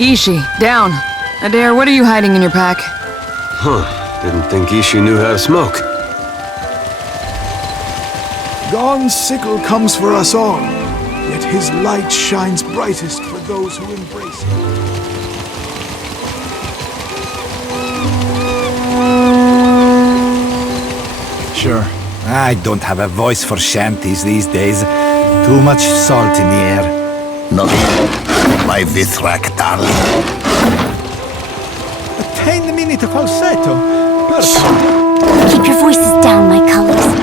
Ishi, down. Adair, what are you hiding in your pack? Huh. Didn't think Ishi knew how to smoke. Dawn's sickle comes for us all, yet his light shines brightest for those who embrace him. Sure, I don't have a voice for shanties these days. Too much salt in the air. Not my Vithrak, darling. A tiny minute of falsetto. Perfect. Keep your voices down, my colors.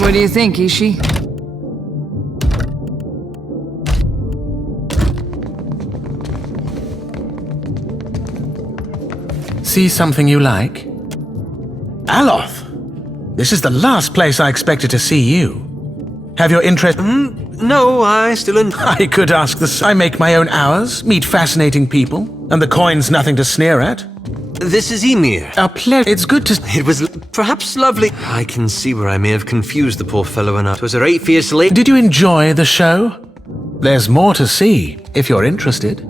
What do you think, Ishi? See something you like? Aloth! This is the last place I expected to see you. Have your interest... No, I still I could ask this. I make my own hours, meet fascinating people, and the coin's nothing to sneer at. This is Emir. A pleasure. It's good to... It was perhaps lovely. I can see where I may have confused the poor fellow enough. 'Twas a right fierce lady. Did you enjoy the show? There's more to see, if you're interested.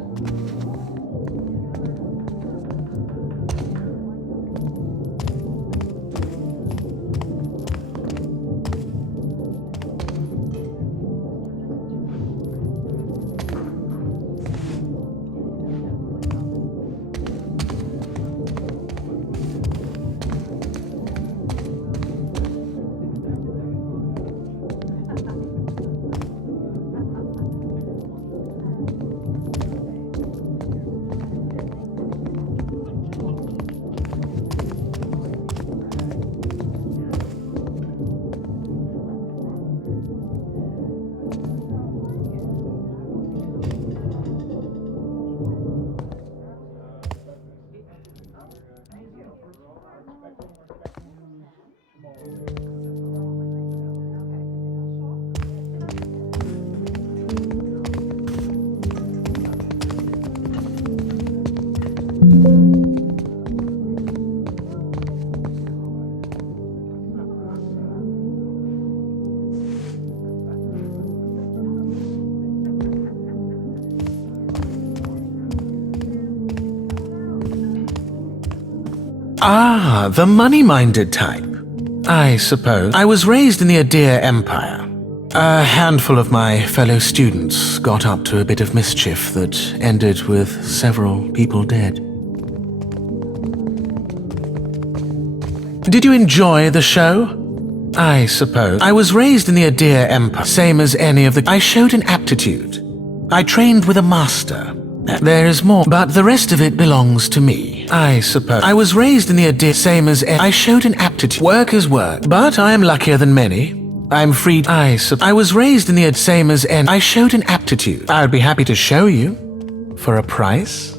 Ah, the money-minded type. I suppose. I was raised in the Adair Empire. A handful of my fellow students got up to a bit of mischief that ended with several people dead. Did you enjoy the show? I suppose. I was raised in the Adir Empire, same as any of the... I showed an aptitude. I trained with a master. There is more, but the rest of it belongs to me. I suppose. I was raised in the Adir, same as... I showed an aptitude. Work is work, but I am luckier than many. I'm free. I was raised in the same as... I showed an aptitude. I would be happy to show you. For a price.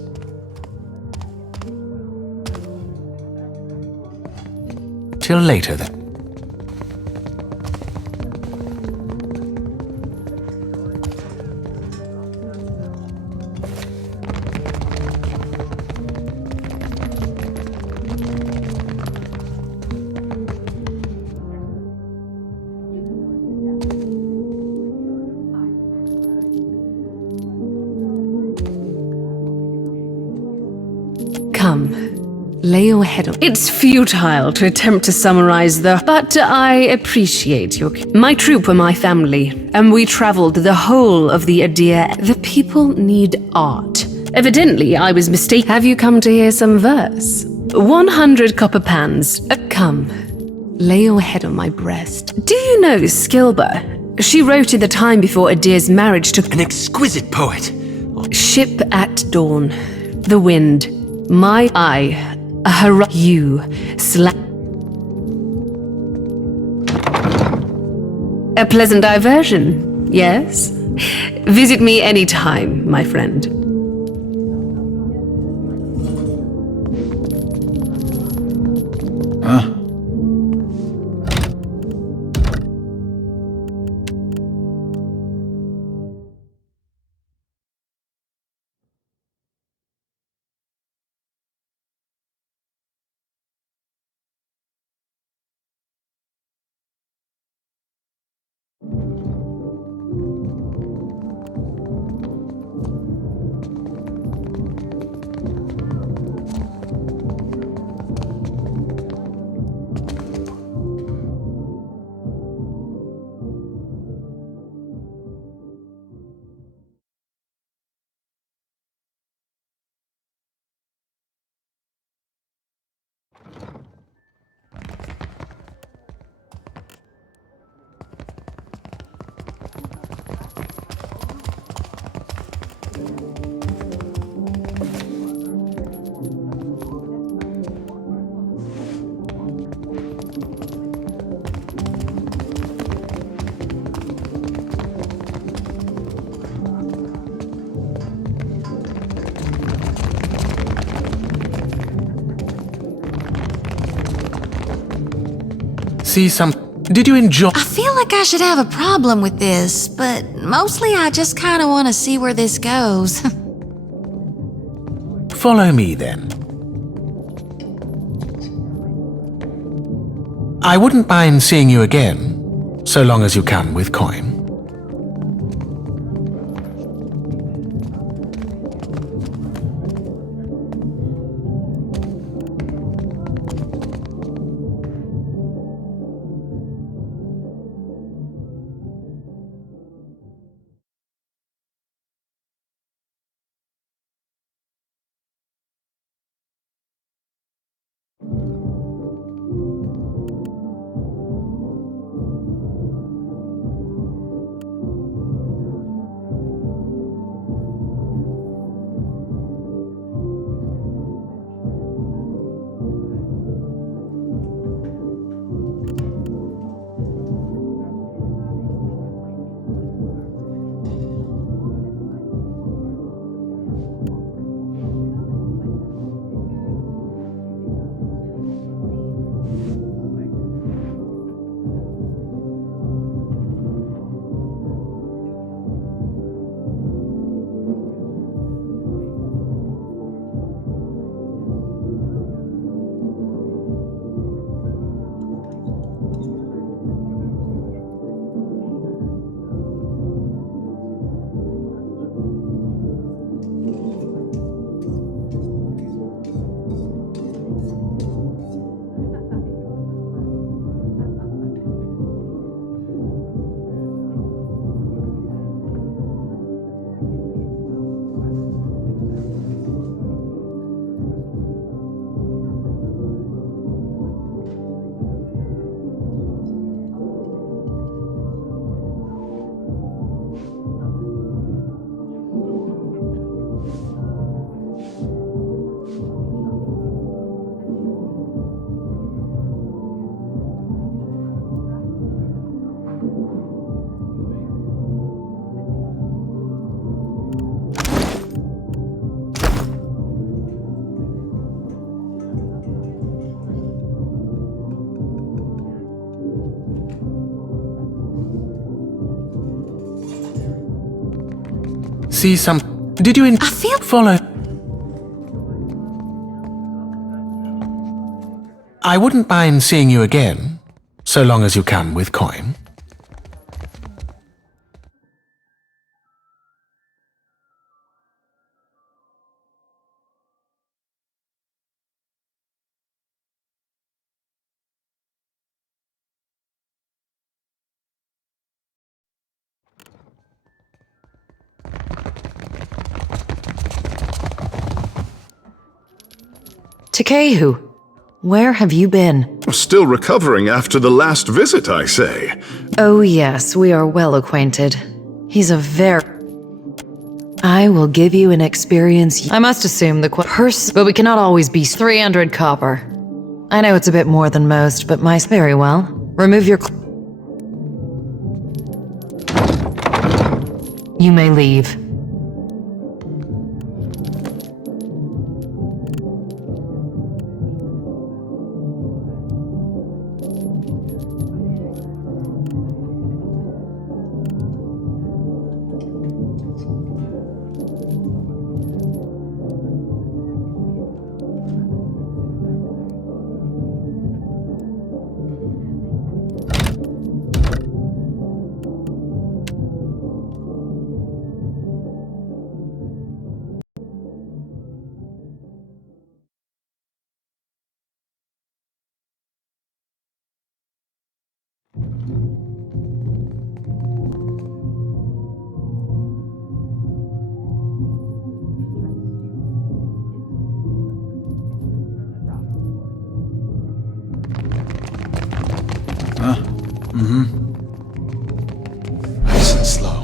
Till later, then. Come, lay your head on. It's futile to attempt to summarize but I appreciate your... My troop were my family, and we traveled the whole of the Adir. The people need art. Evidently, I was mistaken. Have you come to hear some verse? 100 copper pans. Come, lay your head on my breast. Do you know Skilba? She wrote in the time before Adir's marriage to... An exquisite poet. Ship at dawn. The wind. My eye, you, a pleasant diversion, yes? Visit me anytime, my friend. Huh? See some... Did you enjoy... I feel like I should have a problem with this, but mostly I just kind of want to see where this goes. Follow me, then. I wouldn't mind seeing you again, so long as you come with coin. See some... Did you I feel... follow? I wouldn't mind seeing you again, so long as you come with coin. Takehu, where have you been? Still recovering after the last visit, I say. Oh yes, we are well acquainted. He's a very... I will give you an experience. I must assume the purse, but we cannot always be 300 copper. I know it's a bit more than most, but very well. Remove your... You may leave. Nice and slow.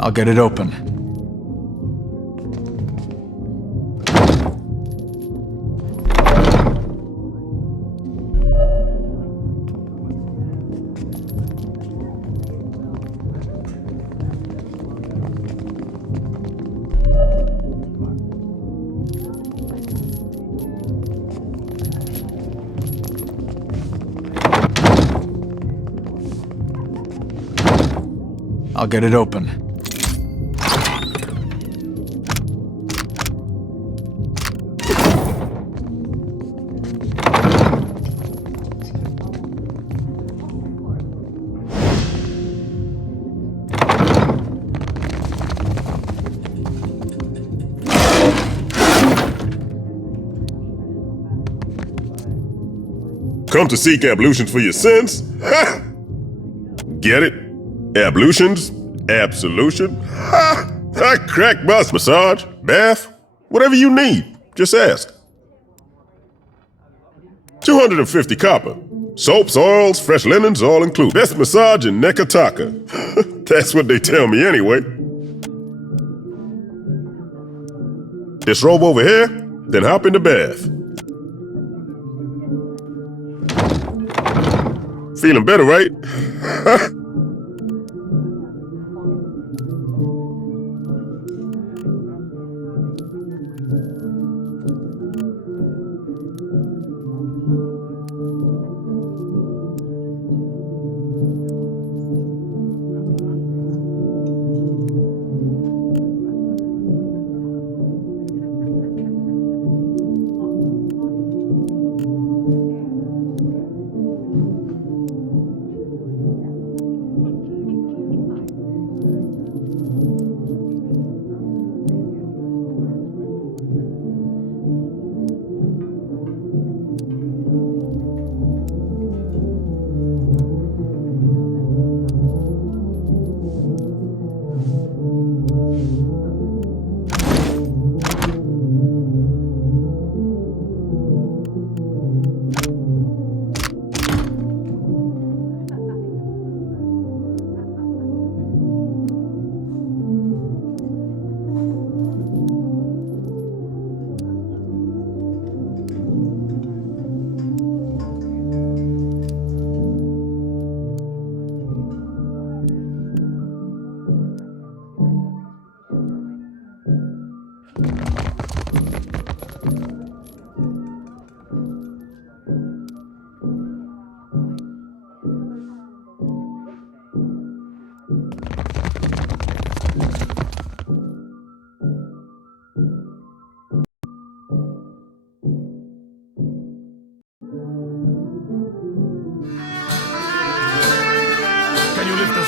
I'll get it open. I'll get it open. Come to seek ablutions for your sins? Ha! Get it? Ablutions? Absolution? Ha! I crack bus. Massage? Bath? Whatever you need. Just ask. 250 copper. Soaps, oils, fresh linens, all included. Best massage in Nekataka. That's what they tell me anyway. This robe over here, then hop in the bath. Feeling better, right?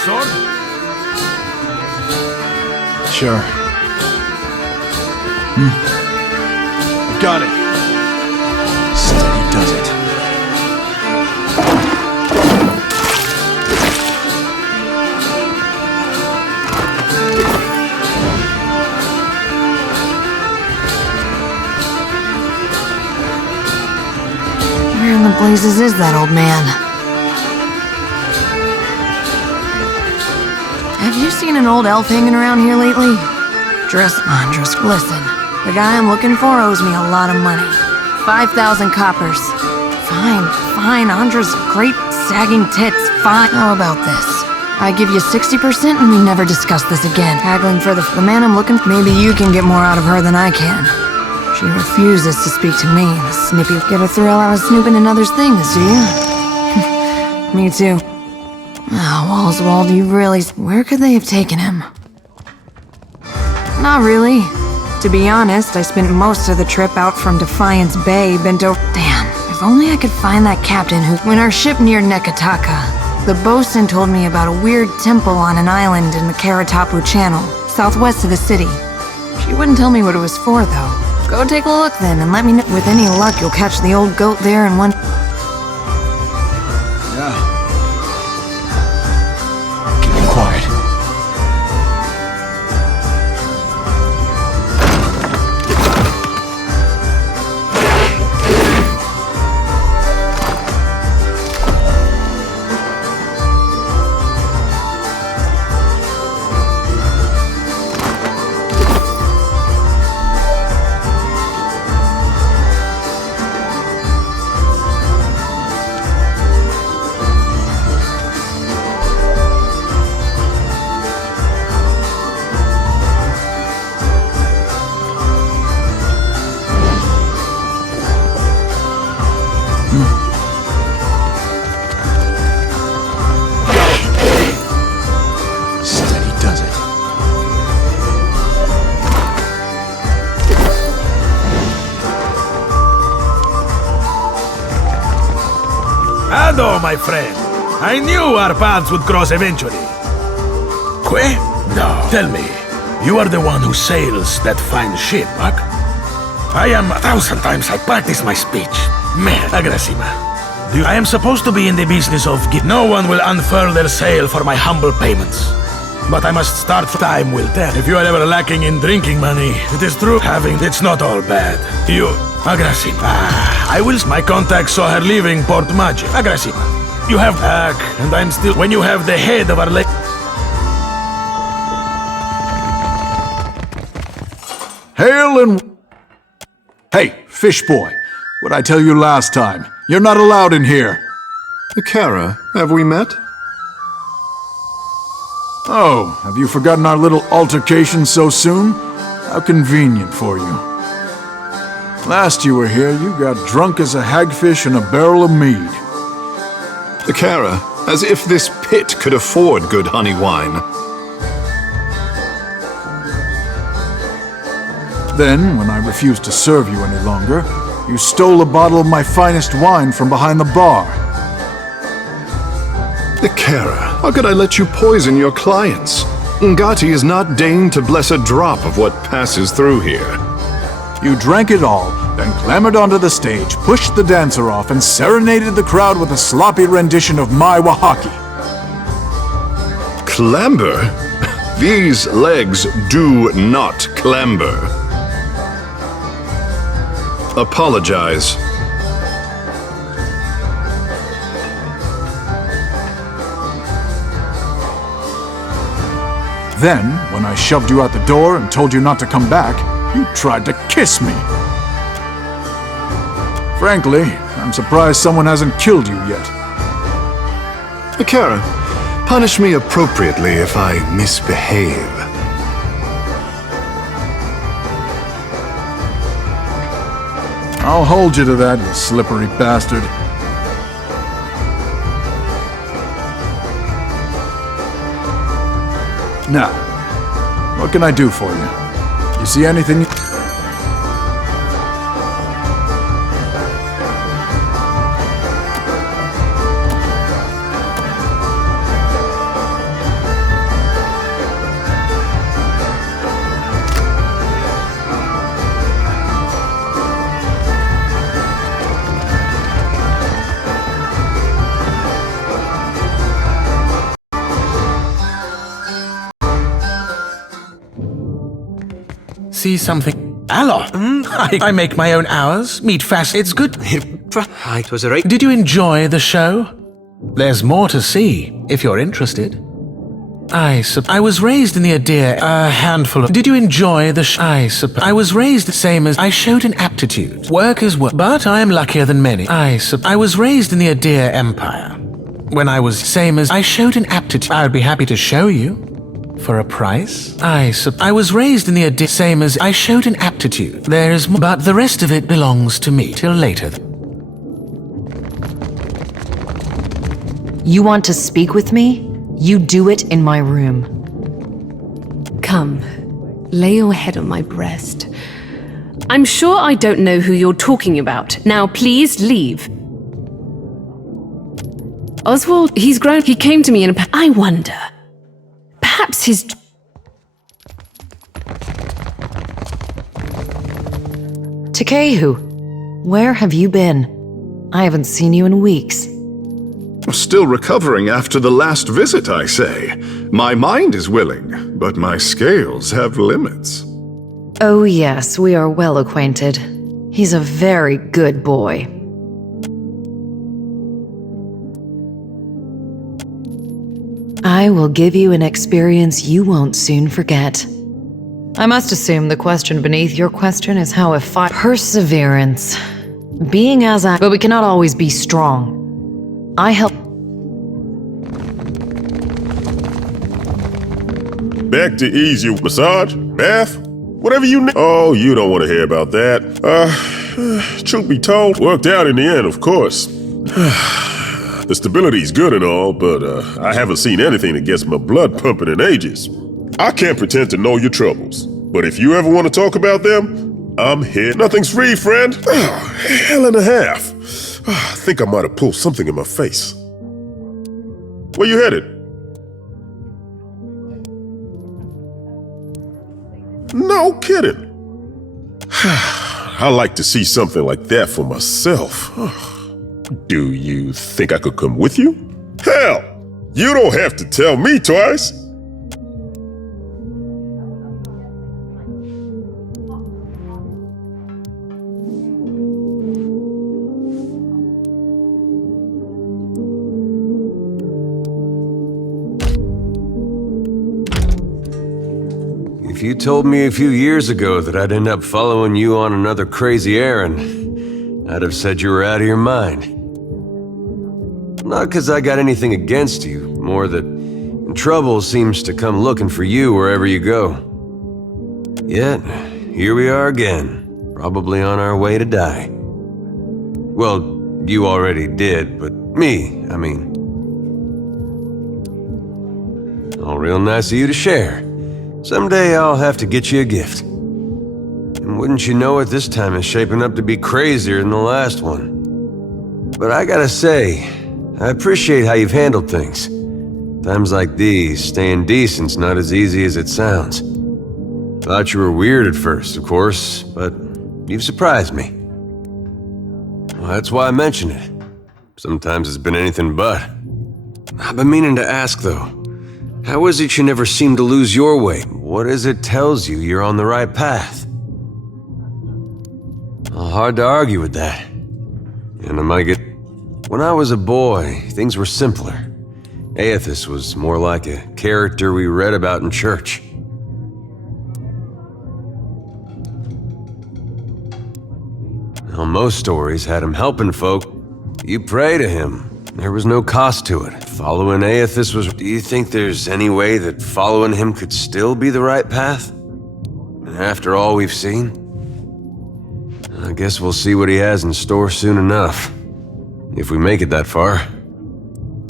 sword? Sure. Got it. Steady does it. Where in the blazes is that old man? Have you seen an old elf hanging around here lately? Andres, listen. The guy I'm looking for owes me a lot of money. 5,000 coppers. Fine, Andres, great sagging tits, fine. How about this? I give you 60% and we never discuss this again. Haggling for the man I'm looking for, maybe you can get more out of her than I can. She refuses to speak to me, the snippy. Get a thrill out of snooping in others' things, do you? Me too. Oh, Oswald, you really... Where could they have taken him? Not really. To be honest, I spent most of the trip out from Defiance Bay, bent over... Damn, if only I could find that captain who... When our ship neared Nekataka, the bosun told me about a weird temple on an island in the Karatapu Channel, southwest of the city. She wouldn't tell me what it was for, though. Go take a look then, and let me know. With any luck, you'll catch the old goat there in one... Yeah. Keep it quiet. Ado, my friend. I knew our paths would cross eventually. Que? No. Tell me, you are the one who sails that fine ship, Buck? I am 1,000 times I practice my speech. Mer aggressiva. I am supposed to be in the business of no one will unfurl their sail for my humble payments. But I must start. Time will tell. If you are ever lacking in drinking money, it is true. It's not all bad. You... Aggressiva. I will... My contact saw her leaving Port Maggi. Aggressiva. You have back, and I'm still... When you have the head of our lady... Hail and... Hey, fish boy. What'd I tell you last time? You're not allowed in here. Kara, have we met? Oh, have you forgotten our little altercation so soon? How convenient for you. Last you were here, you got drunk as a hagfish in a barrel of mead. Kara, as if this pit could afford good honey wine. Then, when I refused to serve you any longer, you stole a bottle of my finest wine from behind the bar. Kara, how could I let you poison your clients? Ngati is not deigned to bless a drop of what passes through here. You drank it all, then clambered onto the stage, pushed the dancer off, and serenaded the crowd with a sloppy rendition of my Wahaki. Clamber? These legs do not clamber. Apologize. Then, when I shoved you out the door and told you not to come back, you tried to kiss me. Frankly, I'm surprised someone hasn't killed you yet. Kara, punish me appropriately if I misbehave. I'll hold you to that, you slippery bastard. Now, what can I do for you? You see anything? See something? Hello. I make my own hours, meet fast. It's good. Did you enjoy the show? There's more to see, if you're interested. I was raised in the Adir, a handful of... Did you enjoy the I was raised the same as... I showed an aptitude. Work is work, but I am luckier than many. I was raised in the Adir Empire. When I was same as... I showed an aptitude. I would be happy to show you. For a price? I was raised in the Adir... Same as... I showed an aptitude. There is... But the rest of it belongs to me. Till later. You want to speak with me? You do it in my room. Come, lay your head on my breast. I'm sure I don't know who you're talking about. Now please leave. Oswald, he's grown. He came to me in a... I wonder. Perhaps his... Takehu, where have you been? I haven't seen you in weeks. Still recovering after the last visit, I say. My mind is willing, but my scales have limits. Oh yes, we are well acquainted. He's a very good boy. I will give you an experience you won't soon forget. I must assume the question beneath your question is how if I... Perseverance. Being as I... But we cannot always be strong. I help... Back to ease you. Massage? Bath? Whatever you need. Oh, you don't want to hear about that. Truth be told, worked out in the end, of course. The stability's good and all, but I haven't seen anything that gets my blood pumping in ages. I can't pretend to know your troubles, but if you ever want to talk about them, I'm here. Nothing's free, friend. Oh, hell and a half. I think I might have pulled something in my face. Where you headed? No kidding. I like to see something like that for myself. Do you think I could come with you? Hell, you don't have to tell me twice. If you told me a few years ago that I'd end up following you on another crazy errand, I'd have said you were out of your mind. Not because I got anything against you, more that trouble seems to come looking for you wherever you go. Yet, here we are again, probably on our way to die. Well, you already did, but me, I mean. All real nice of you to share. Someday I'll have to get you a gift. And wouldn't you know it, this time is shaping up to be crazier than the last one. But I gotta say, I appreciate how you've handled things. Times like these, staying decent's not as easy as it sounds. Thought you were weird at first, of course, but you've surprised me. Well, that's why I mention it. Sometimes it's been anything but. I've been meaning to ask, though. How is it you never seem to lose your way? What is it tells you you're on the right path? Well, hard to argue with that. And I might get... When I was a boy, things were simpler. Aethys was more like a character we read about in church. Well, most stories had him helping folk. You pray to him. There was no cost to it. Following Aethys was... Do you think there's any way that following him could still be the right path? After all we've seen? I guess we'll see what he has in store soon enough. If we make it that far.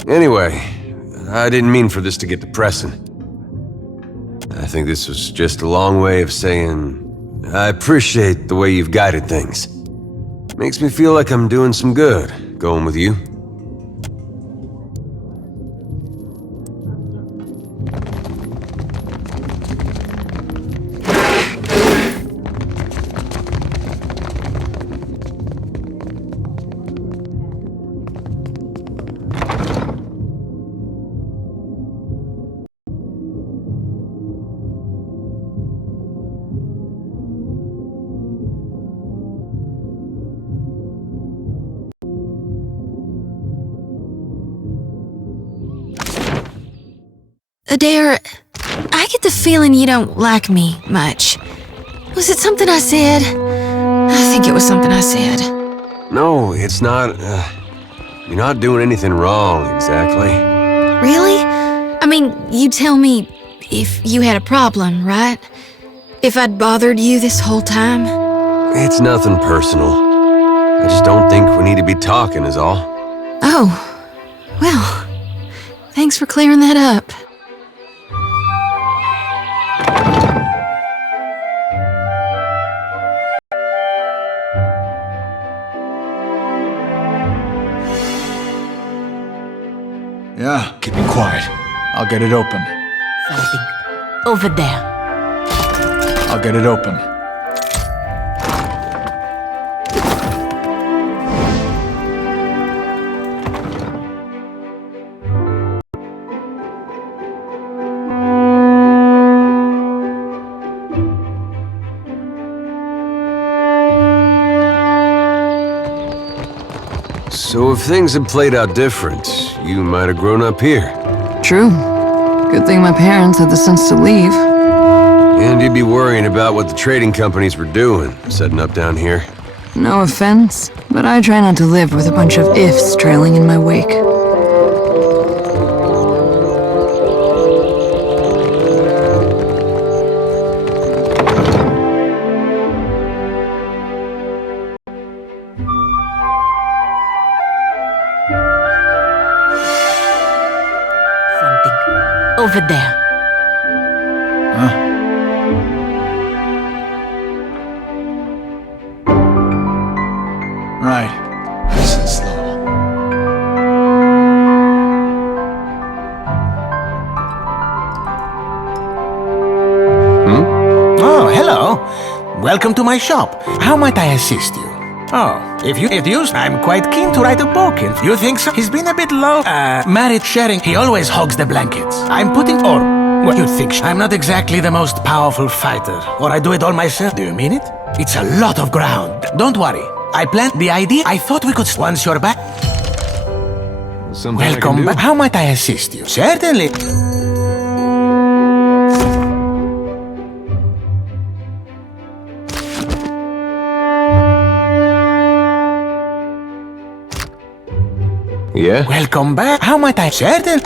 Anyway, I didn't mean for this to get depressing. I think this was just a long way of saying I appreciate the way you've guided things. Makes me feel like I'm doing some good, going with you. Adair, I get the feeling you don't like me much. Was it something I said? I think it was something I said. No, it's not. You're not doing anything wrong, exactly. Really? I mean, you tell me if you had a problem, right? If I'd bothered you this whole time? It's nothing personal. I just don't think we need to be talking, is all. Oh, well, thanks for clearing that up. Yeah, keep it quiet. I'll get it open. Something over there. I'll get it open. So if things had played out different, you might have grown up here. True. Good thing my parents had the sense to leave. And you'd be worrying about what the trading companies were doing, setting up down here. No offense, but I try not to live with a bunch of ifs trailing in my wake. Something over there. Huh? Right. Nice and slow. Oh, hello. Welcome to my shop. How might I assist you? Oh, if you use, I'm quite keen to write a book. And you think so? He's been a bit low. Married sharing. He always hogs the blankets. I'm putting or what you think? I'm not exactly the most powerful fighter, or I do it all myself. Do you mean it? It's a lot of ground. Don't worry. I planned the idea. I thought we could. Once you're back. Welcome back. How might I assist you? Certainly. Yeah? Welcome back. How might I? Certainly.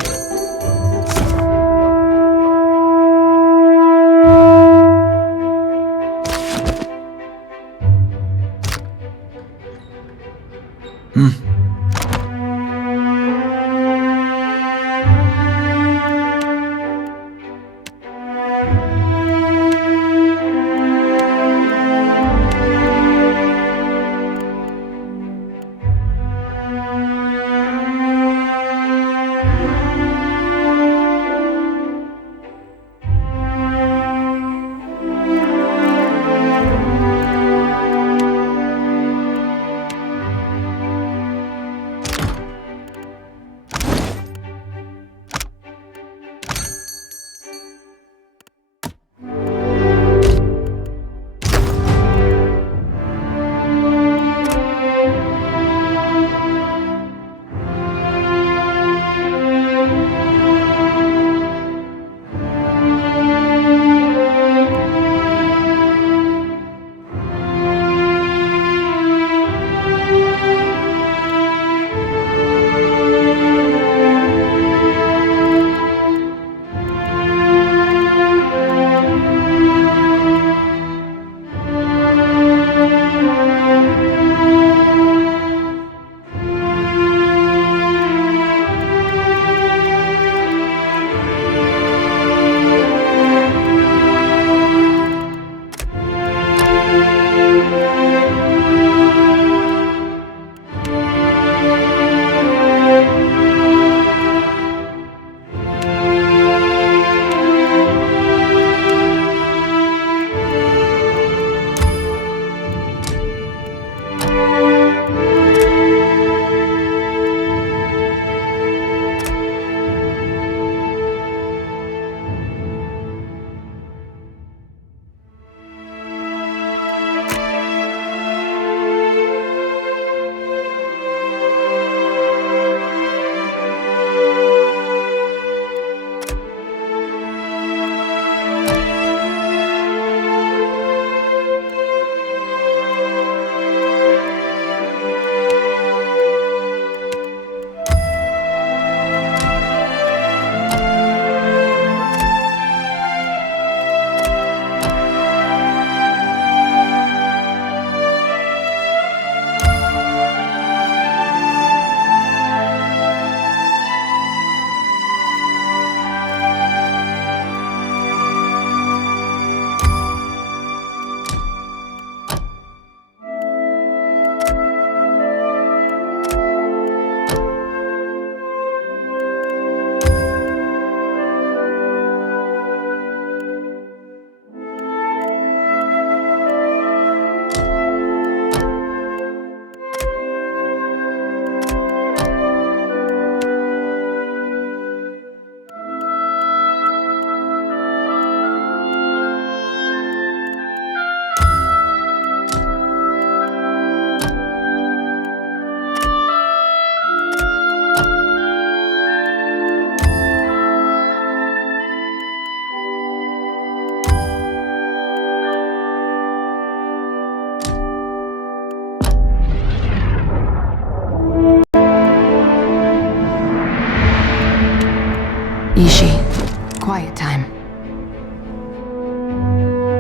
quiet time.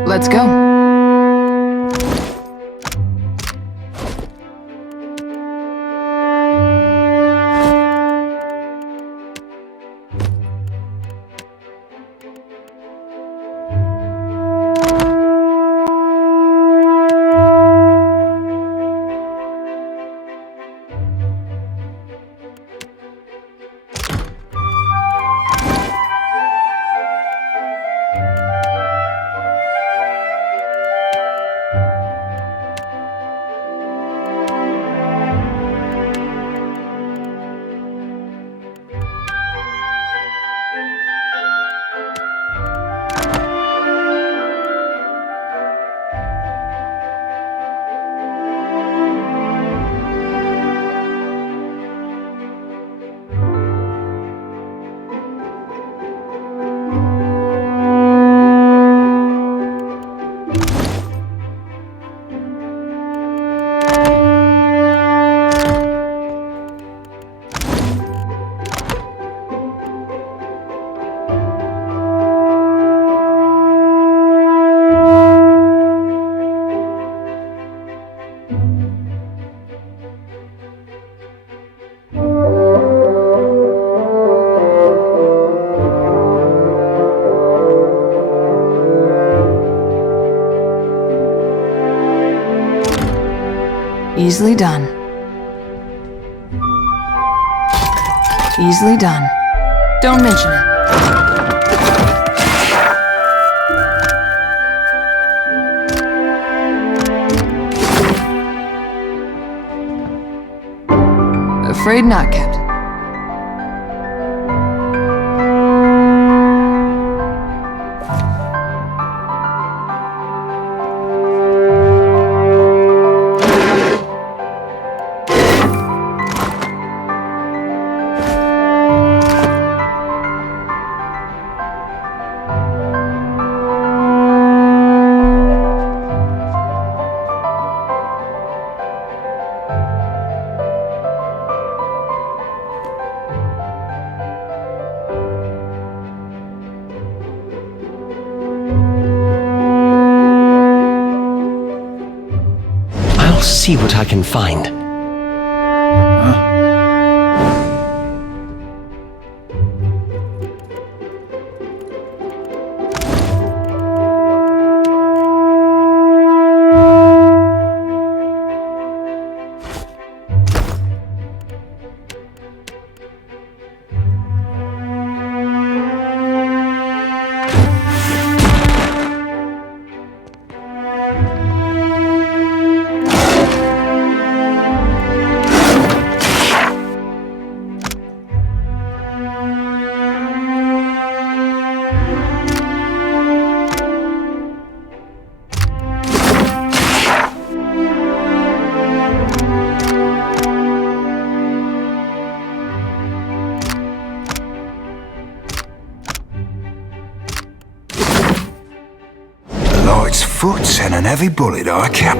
Let's go. Easily done. Easily done. Don't mention it. Afraid not, Captain. See what I can find. Light's foot and an heavy bullet, I cap.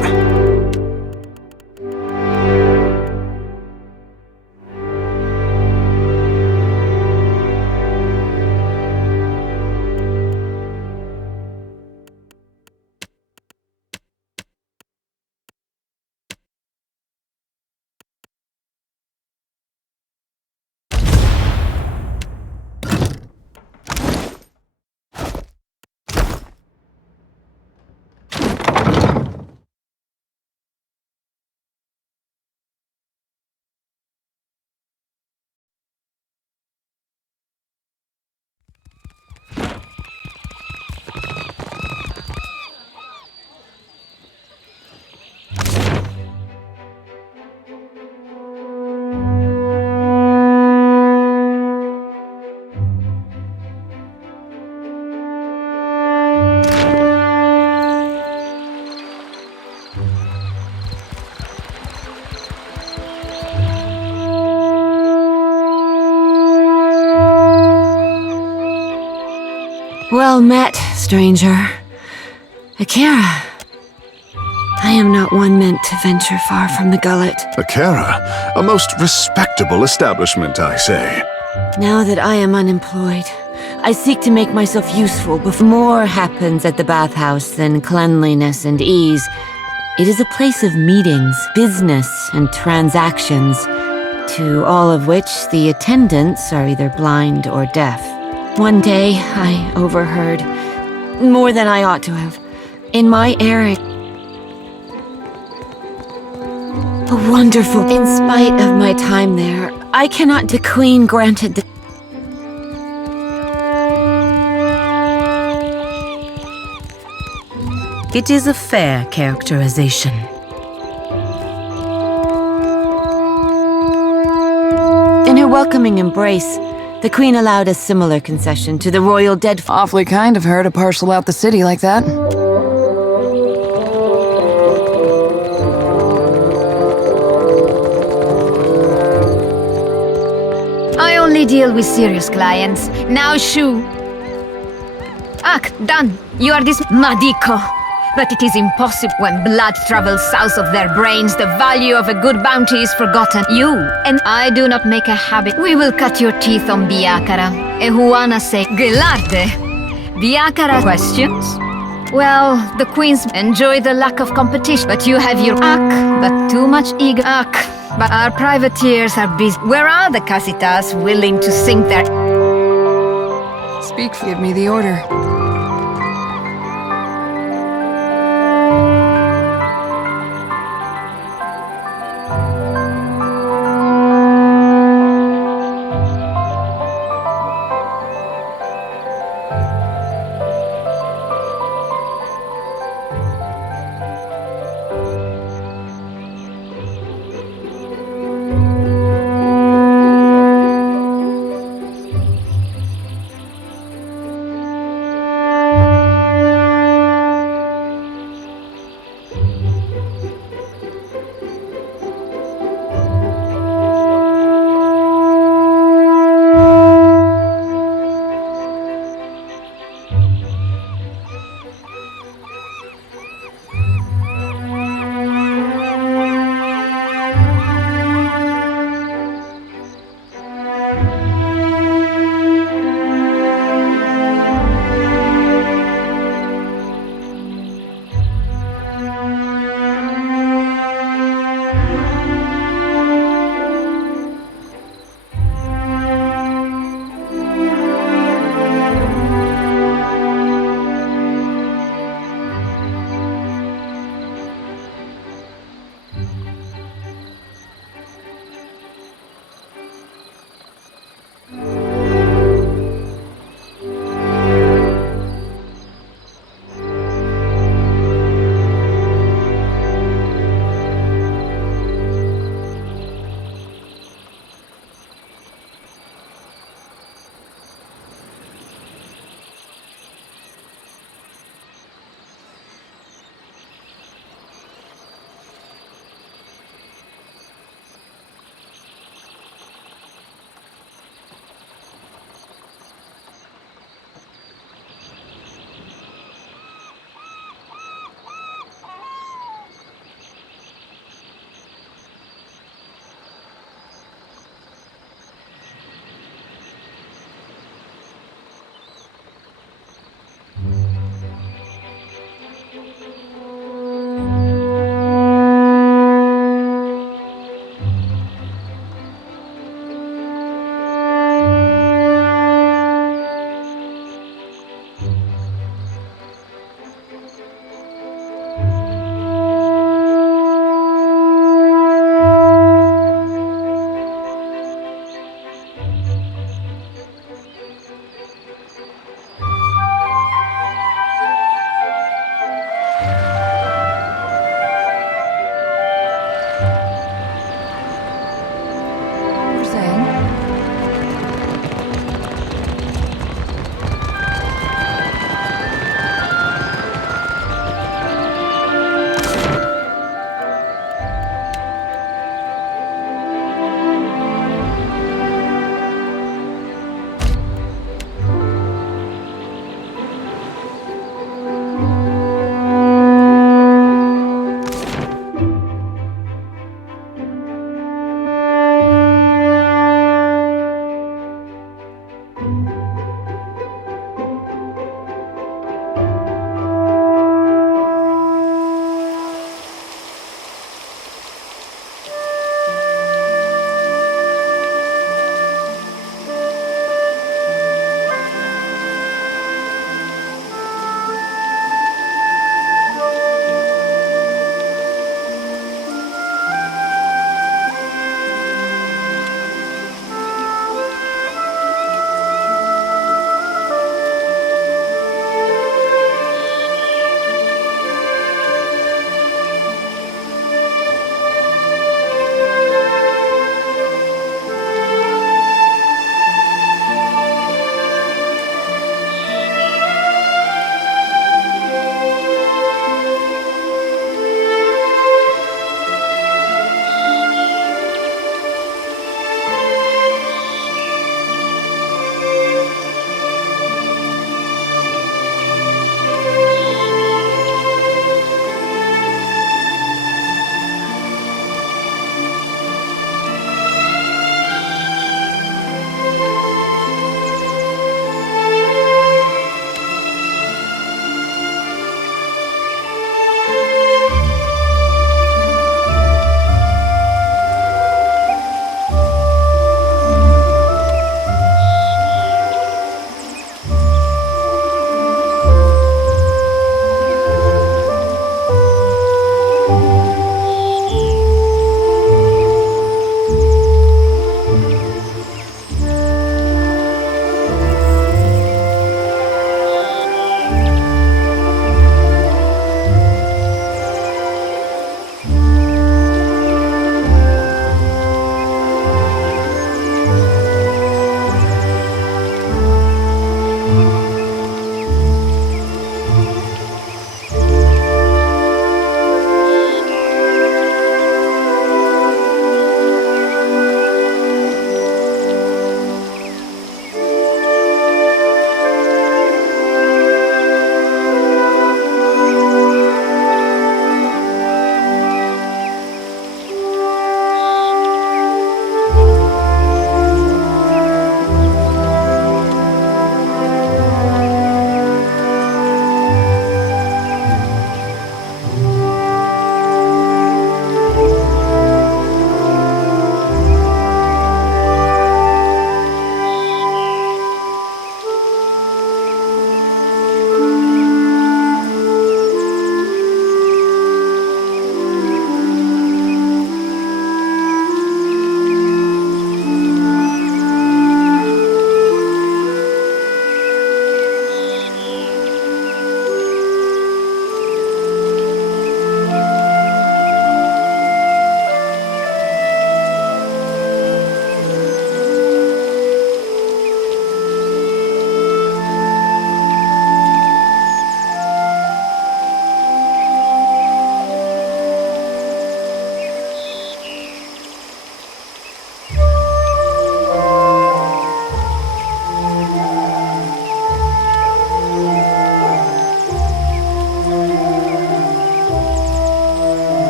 Well met, stranger. Akira. I am not one meant to venture far from the gullet. Akira, a most respectable establishment, I say. Now that I am unemployed, I seek to make myself useful, but more happens at the bathhouse than cleanliness and ease. It is a place of meetings, business, and transactions, to all of which the attendants are either blind or deaf. One day, I overheard, more than I ought to have, in my errand. A wonderful. In spite of my time there, I cannot. The Queen granted the. It is a fair characterization. In her welcoming embrace, the Queen allowed a similar concession to the royal dead. Awfully kind of her to parcel out the city like that. I only deal with serious clients. Now, shoo. Done. You are this Madiko. But it is impossible when blood travels south of their brains. The value of a good bounty is forgotten. You and I do not make a habit. We will cut your teeth on Biakara. E Juana say, Gelarde. Biakara questions? Well, the queens enjoy the lack of competition. But you have your but too much ego. But our privateers are busy. Where are the casitas willing to sink their... Speak, give me the order.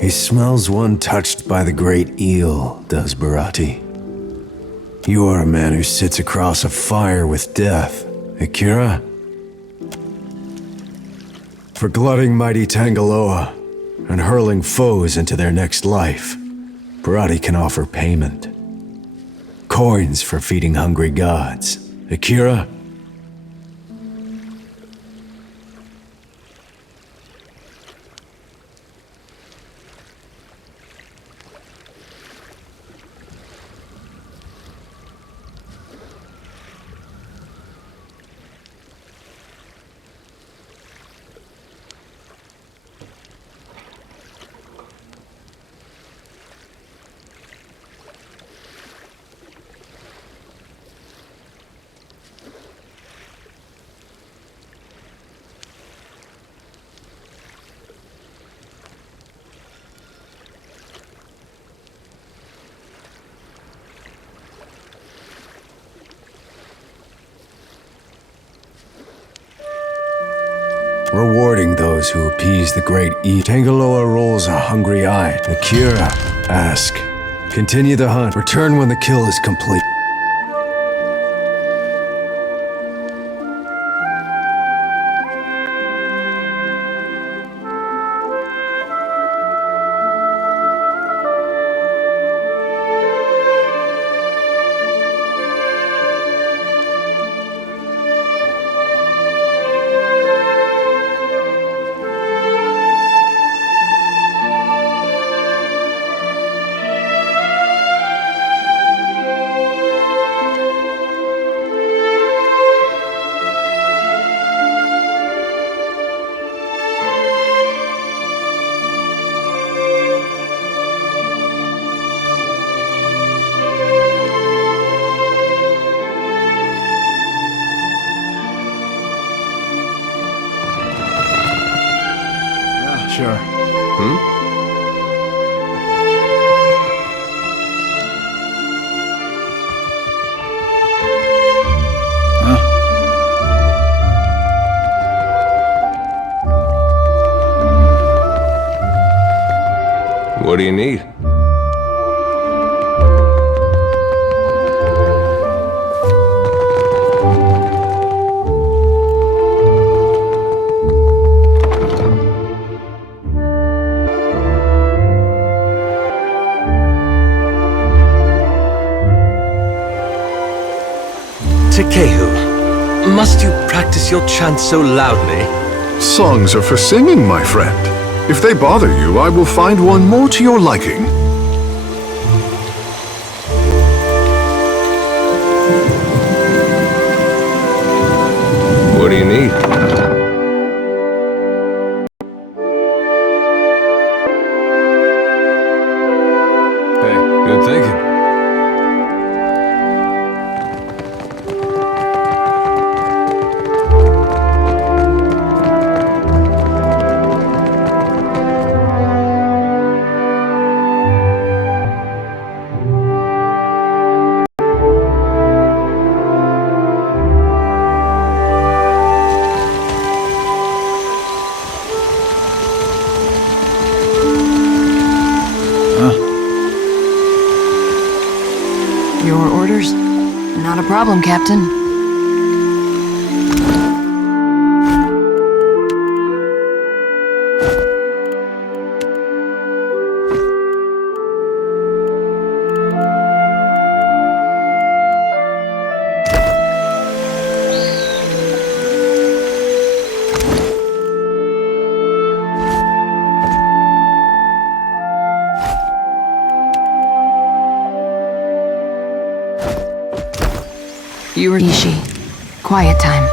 He smells one touched by the great eel, does Barati. You are a man who sits across a fire with death, Akira. For glutting mighty Tangaloa and hurling foes into their next life, Barati can offer payment. Coins for feeding hungry gods. Akira? Rewarding those who appease the great E. Tangaloa rolls a hungry eye. Akira, ask. Continue the hunt. Return when the kill is complete. Sure. What do you need? Tekehu, must you practice your chant so loudly? Songs are for singing, my friend. If they bother you, I will find one more to your liking. What do you need? Hey, good thinking. Your orders? Not a problem, Captain. You were Ishi. Quiet time.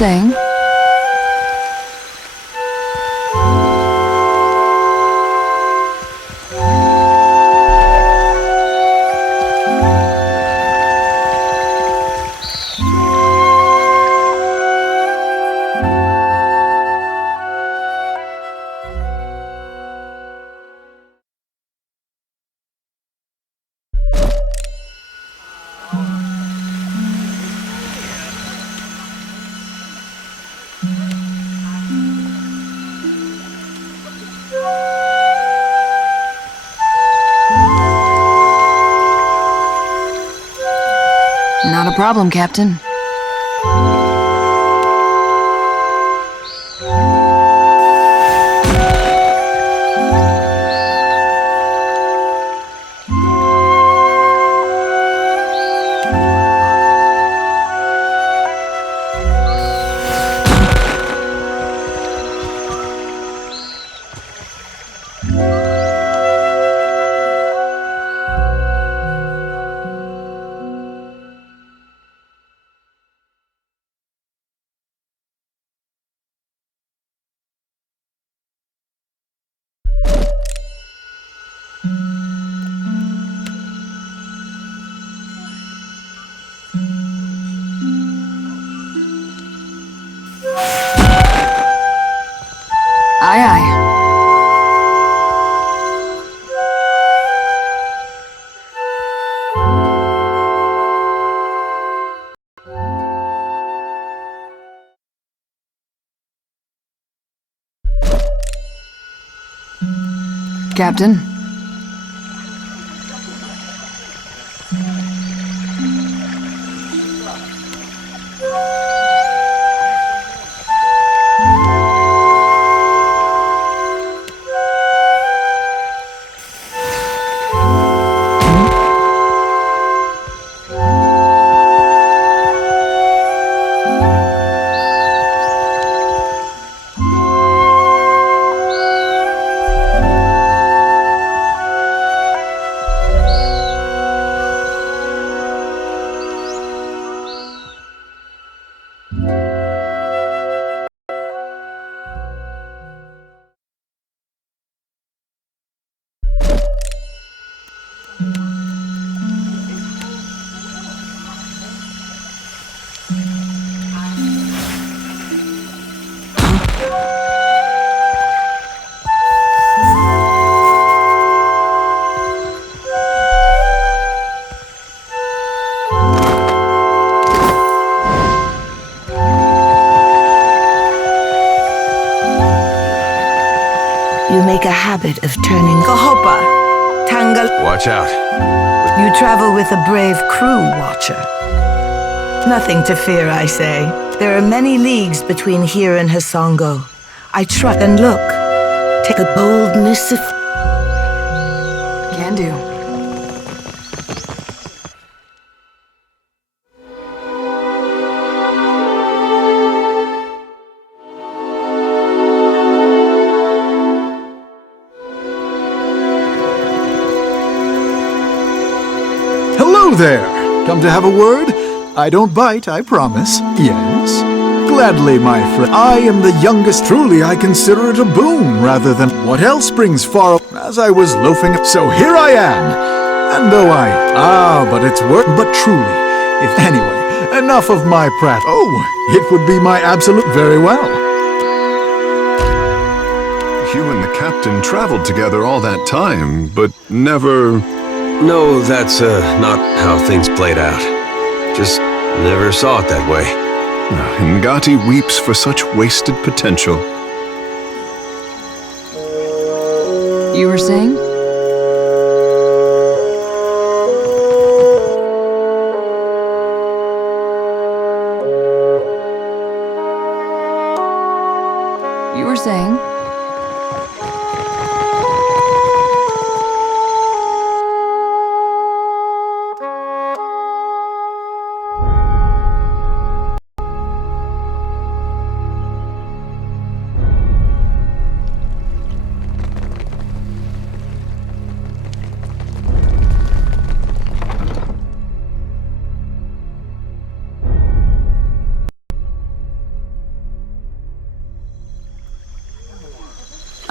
saying? Not a problem, Captain. Aye, aye. Captain? You make a habit of turning Kahopa, Tangal. Watch out. You travel with a brave crew, Watcher. Nothing to fear, I say. There are many leagues between here and Hasongo. I trust and look. Take the boldness of... Can do. Hello there! Come to have a word? I don't bite, I promise. Yes? Gladly, my friend. I am the youngest. Truly, I consider it a boon rather than what else springs far as I was loafing. So here I am. And though but it's worth. But truly, if anyway, enough of my prat. Oh, it would be my absolute very well. You and the captain traveled together all that time, but never... No, that's not how things played out. Just never saw it that way. Ngati weeps for such wasted potential. You were saying? You were saying?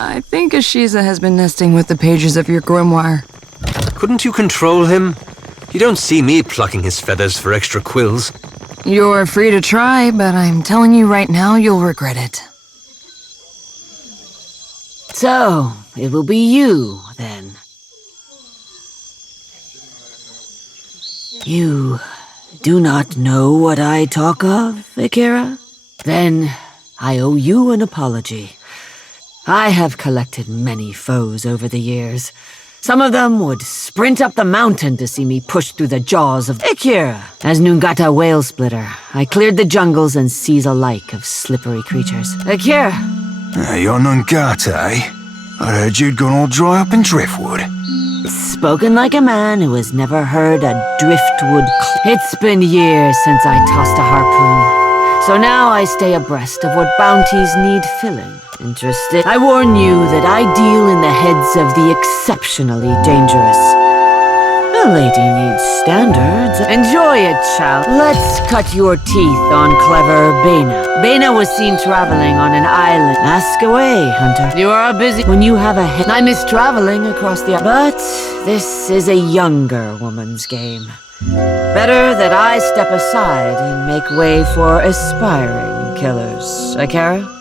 I think Ashiza has been nesting with the pages of your grimoire. Couldn't you control him? You don't see me plucking his feathers for extra quills. You're free to try, but I'm telling you right now, you'll regret it. So, it will be you, then. You do not know what I talk of, Akira? Then I owe you an apology. I have collected many foes over the years. Some of them would sprint up the mountain to see me push through the jaws of Akira. As Nungata Whale Splitter, I cleared the jungles and seas alike of slippery creatures. Akira! You're Nungata, eh? I heard you'd gone all dry up in driftwood. Spoken like a man who has never heard a driftwood. It's been years since I tossed a harpoon, so now I stay abreast of what bounties need filling. Interested? I warn you that I deal in the heads of the exceptionally dangerous. A lady needs standards. Enjoy it, child. Let's cut your teeth on clever Bena. Bena was seen traveling on an island. Ask away, hunter. You are busy when you have a head. I miss traveling across the... But this is a younger woman's game. Better that I step aside and make way for aspiring killers. Akira?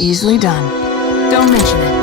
Easily done. Don't mention it.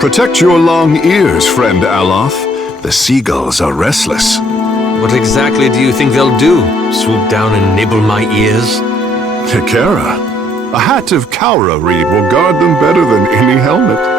Protect your long ears, friend Aloth. The seagulls are restless. What exactly do you think they'll do? Swoop down and nibble my ears? Hikera. A hat of Kaura reed will guard them better than any helmet.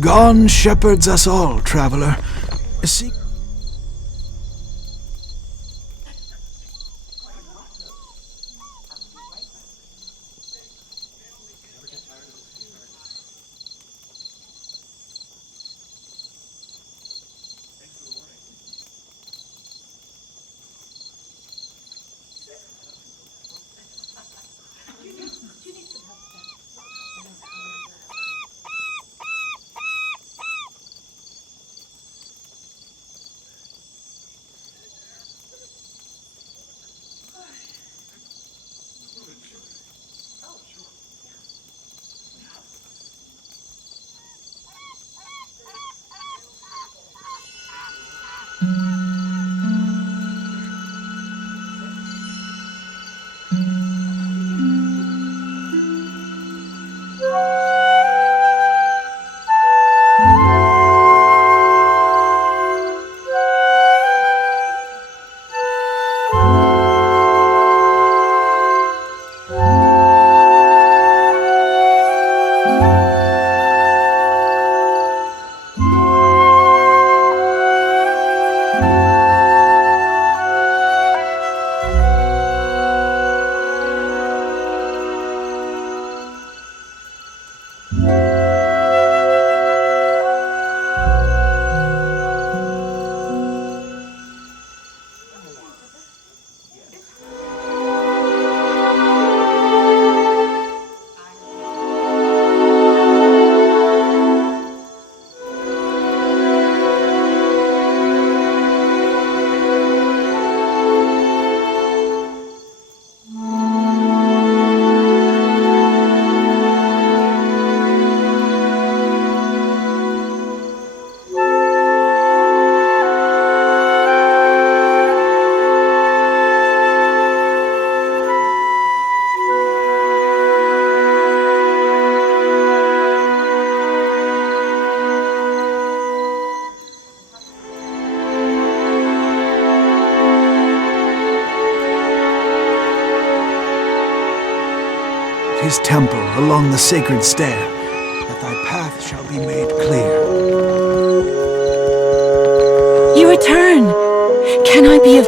Gone shepherds us all, traveler. See. His temple along the sacred stair, that thy path shall be made clear. You return! Can I be of...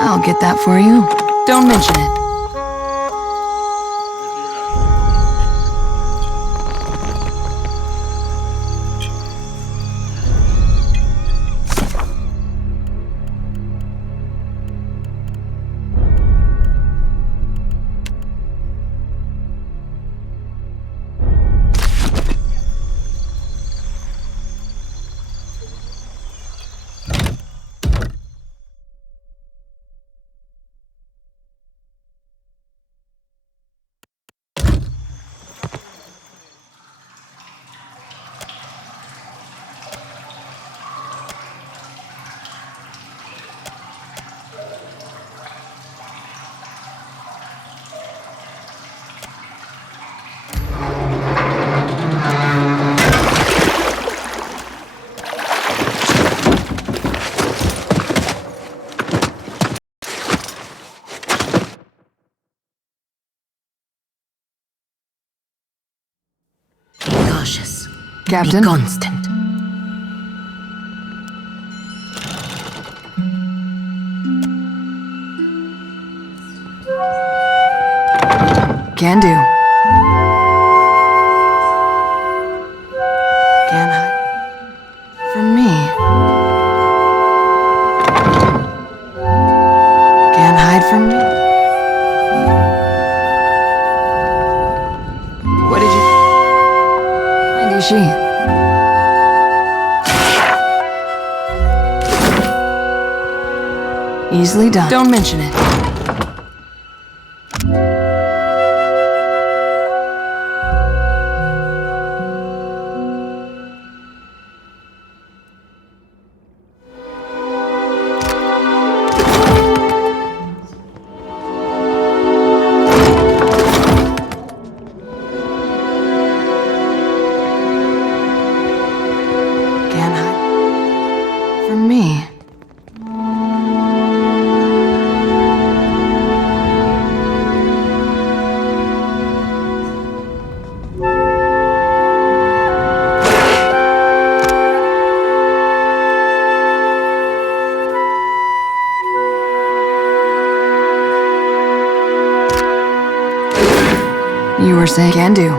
I'll get that for you. Don't mention it. Captain? Be constant. Can do. Can hide from me. Can hide from me. What did you... Mind is she? Easily done. Don't mention it. Can't hide from me. You were saying can do.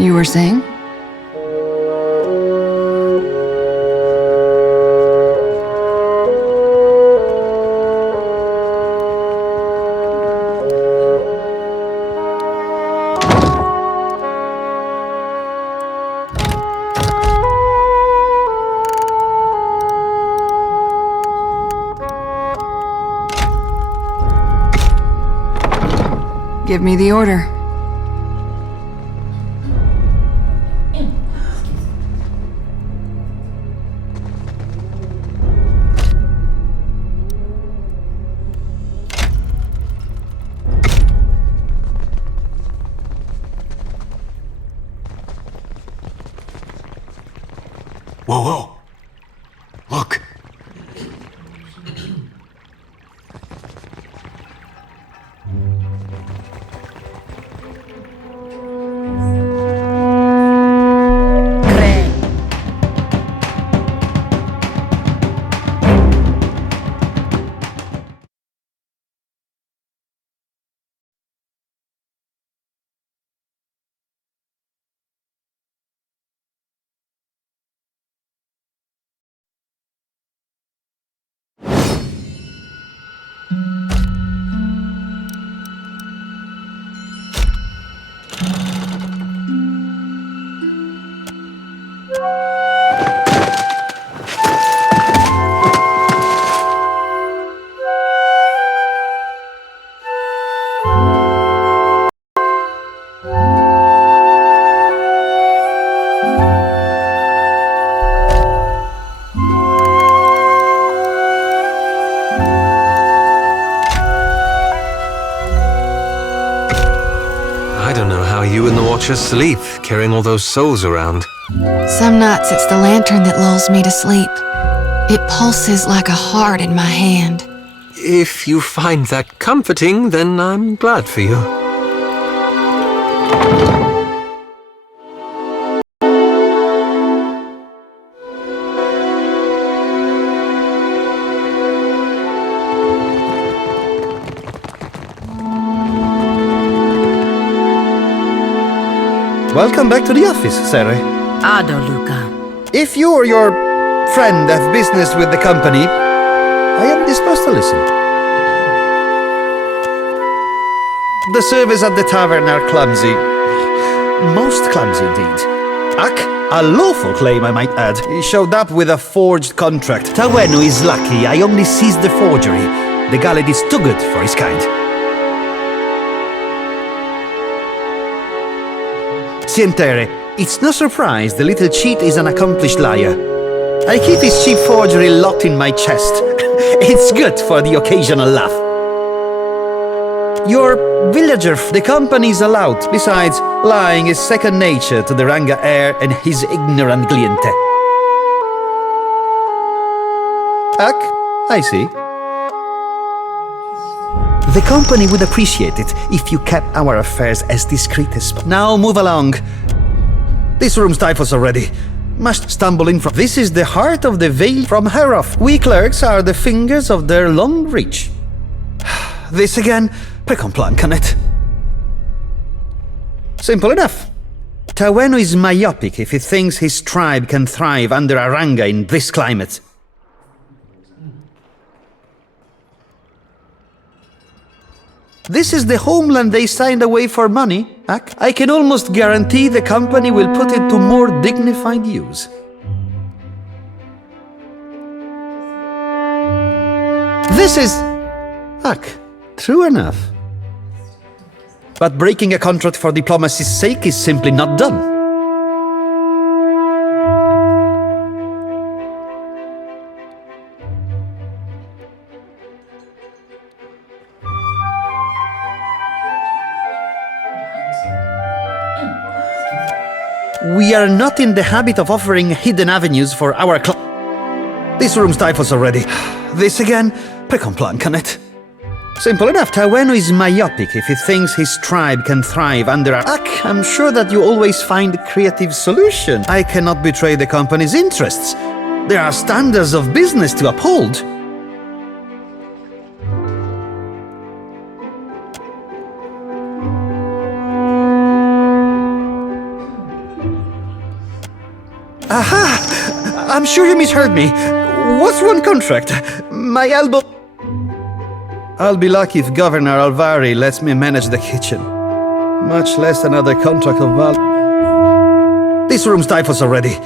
You were saying? Give me the order. Whoa, whoa. Look. I don't know how you and the Watchers sleep, carrying all those souls around. Some nights it's the lantern that lulls me to sleep. It pulses like a heart in my hand. If you find that comforting, then I'm glad for you. Welcome back to the office, Sarah. Ado, Luca. If you or your friend have business with the company, I am disposed to listen. The servers at the tavern are clumsy. Most clumsy indeed. A lawful claim, I might add. He showed up with a forged contract. Tawenu is lucky I only seized the forgery. The Galad is too good for his kind. Sientere, it's no surprise the little cheat is an accomplished liar. I keep his cheap forgery locked in my chest. It's good for the occasional laugh. Your villager, the company's allowed. Besides, lying is second nature to the Ranga heir and his ignorant cliente. I see. The company would appreciate it if you kept our affairs as discreet as possible. Now move along. This room stifles already. Must stumble in from. This is the heart of the veil from Heroth. We clerks are the fingers of their long reach. This again, precomplan, can it? Simple enough. Taweno is myopic if he thinks his tribe can thrive under Aranga in this climate. This is the homeland they signed away for money, Ak. I can almost guarantee the company will put it to more dignified use. This is... Ak, true enough. But breaking a contract for diplomacy's sake is simply not done. We are not in the habit of offering hidden avenues for our This room stifles already. This again, precomplan, can it? Simple enough. Taweno is myopic if he thinks his tribe can thrive under I'm sure that you always find a creative solution. I cannot betray the company's interests. There are standards of business to uphold. Aha! I'm sure you misheard me. What's one contract? My elbow... I'll be lucky if Governor Alvari lets me manage the kitchen. Much less another contract of value. This room stifles already.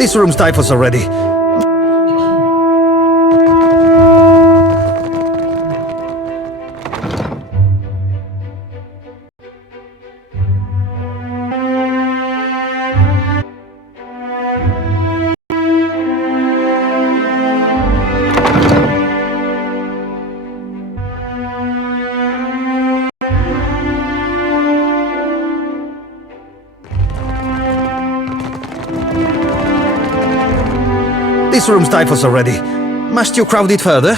This room stifles already. This room stifles already. Must you crowd it further?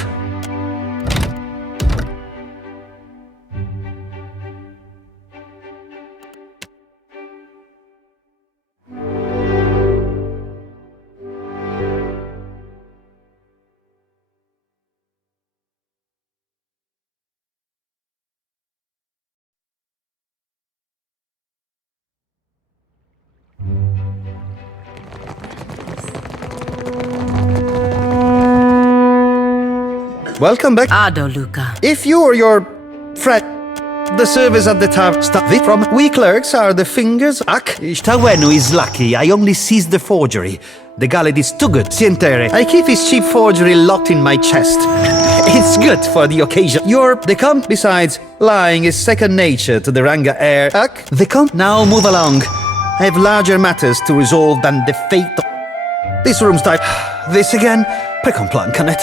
Welcome back. Ado, Luca. If you or your friend... The service at the tavern stuff from we clerks are the fingers. Taweno is lucky. I only seized the forgery. The gallet is too good. Sientere. I keep his cheap forgery locked in my chest. It's good for the occasion. Besides, lying is second nature to the Ranga heir. Now move along. I have larger matters to resolve than the fate of... This room's type... This again? Precomplan, can it?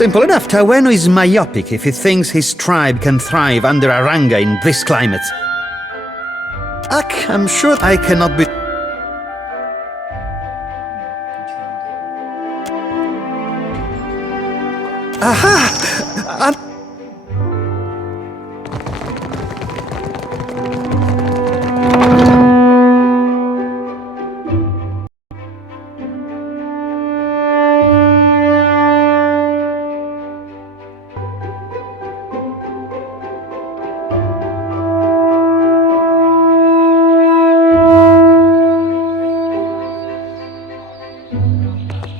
Simple enough. Taweno is myopic if he thinks his tribe can thrive under Aranga in this climate. I'm sure I cannot be... Aha!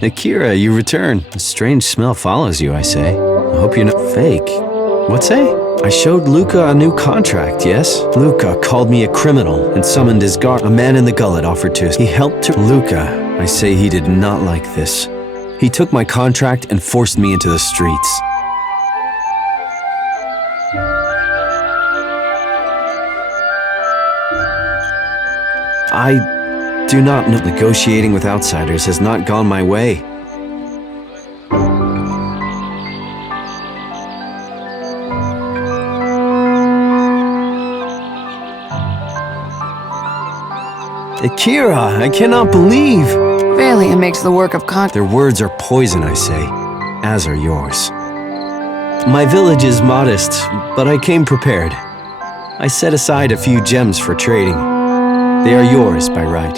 Akira, you return. A strange smell follows you, I say. I hope you're not fake. What say? I showed Luca a new contract, yes? Luca called me a criminal and summoned his guard. A man in the gullet offered to... He helped to... Luca, I say he did not like this. He took my contract and forced me into the streets. I do not know. Negotiating with outsiders has not gone my way. Akira, I cannot believe. Valiant makes the work of Their words are poison, I say, as are yours. My village is modest, but I came prepared. I set aside a few gems for trading. They are yours by right.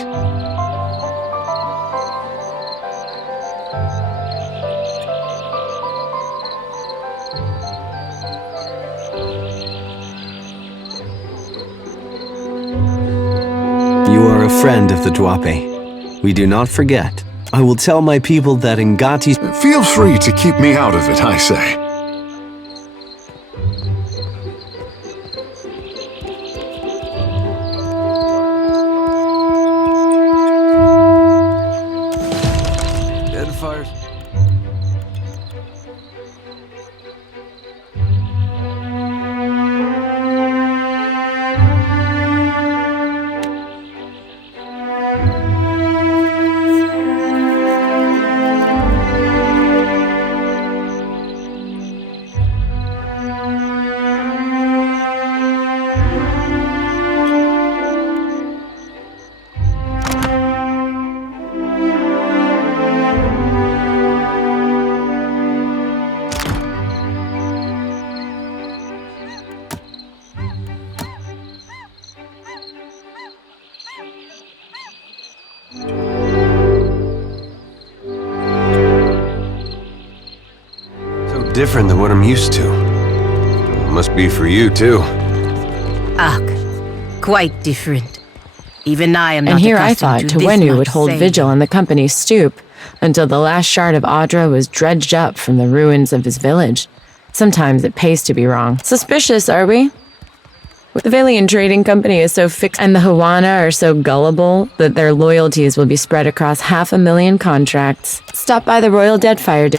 You are a friend of the Dwape. We do not forget. I will tell my people that Ngati... Feel free to keep me out of it, I say. Deadfires. Different than what I'm used to. Must be for you, too. Quite different. Even I am not And here I thought accustomed to this Tawenu much would hold sailing. vigil on the company's stoop until the last shard of Audra was dredged up from the ruins of his village. Sometimes it pays to be wrong. Suspicious, are we? The Valiant Trading Company is so fixed, and the Hawana are so gullible that their loyalties will be spread across 500,000 contracts. Stop by the Royal Deadfire.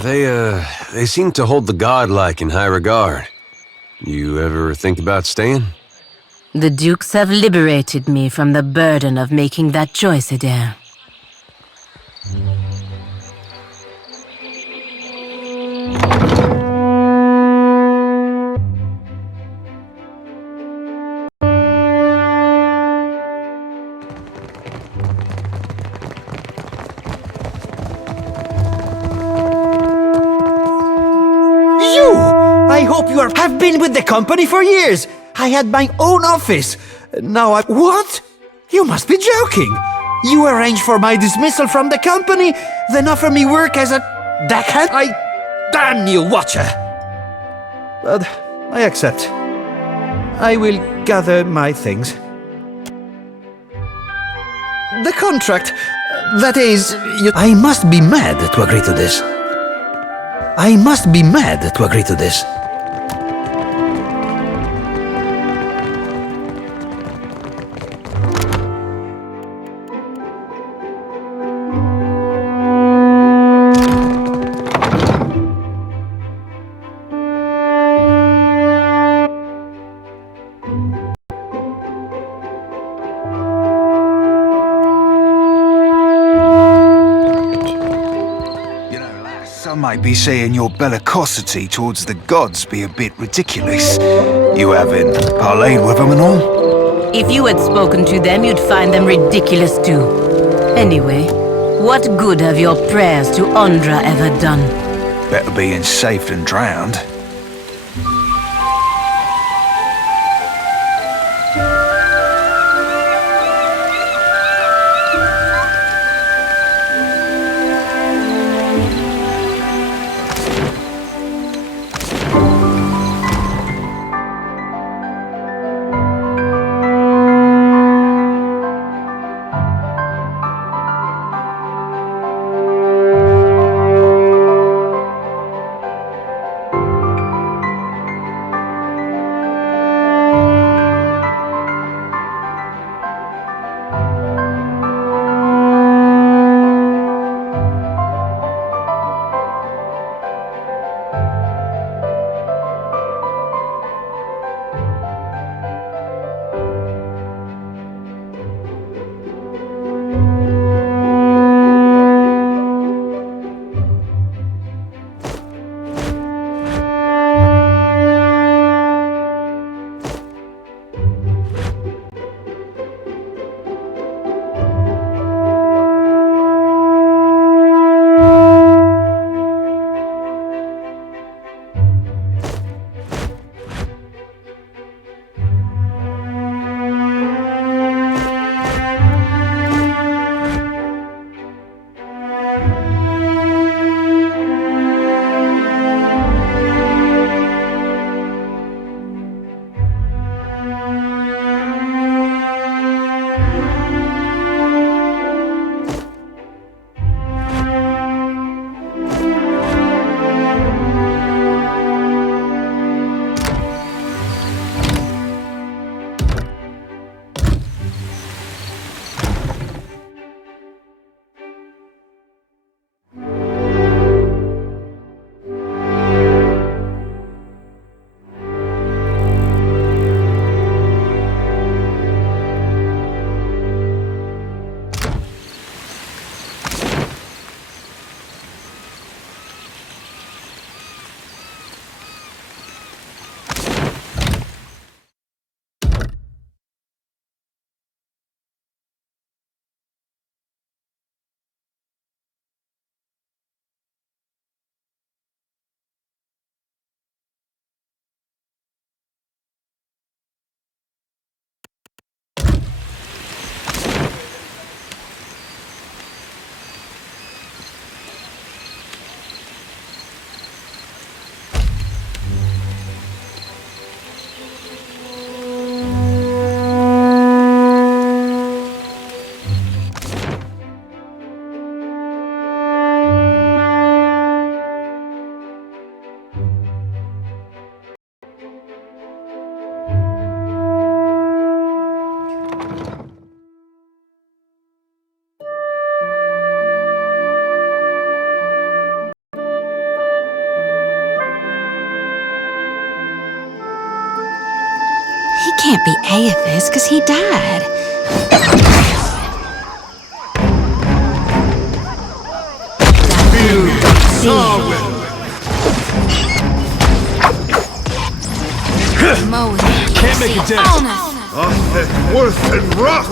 They seem to hold the godlike in high regard. You ever think about staying? The Dukes have liberated me from the burden of making that choice, Adair. I hope you have been with the company for years. I had my own office. Now What? You must be joking. You arranged for my dismissal from the company, then offer me work as a deckhand? Damn you, Watcher! But I accept. I will gather my things. The contract, that is, I must be mad to agree to this. I must be mad to agree to this. might be saying your bellicosity towards the gods be a bit ridiculous. You haven't parlayed with them and all? If you had spoken to them, you'd find them ridiculous too. Anyway, what good have your prayers to Ondra ever done? Better being safe than drowned. He can't be Aethys, because he died. Can't make it down. Worse than rock.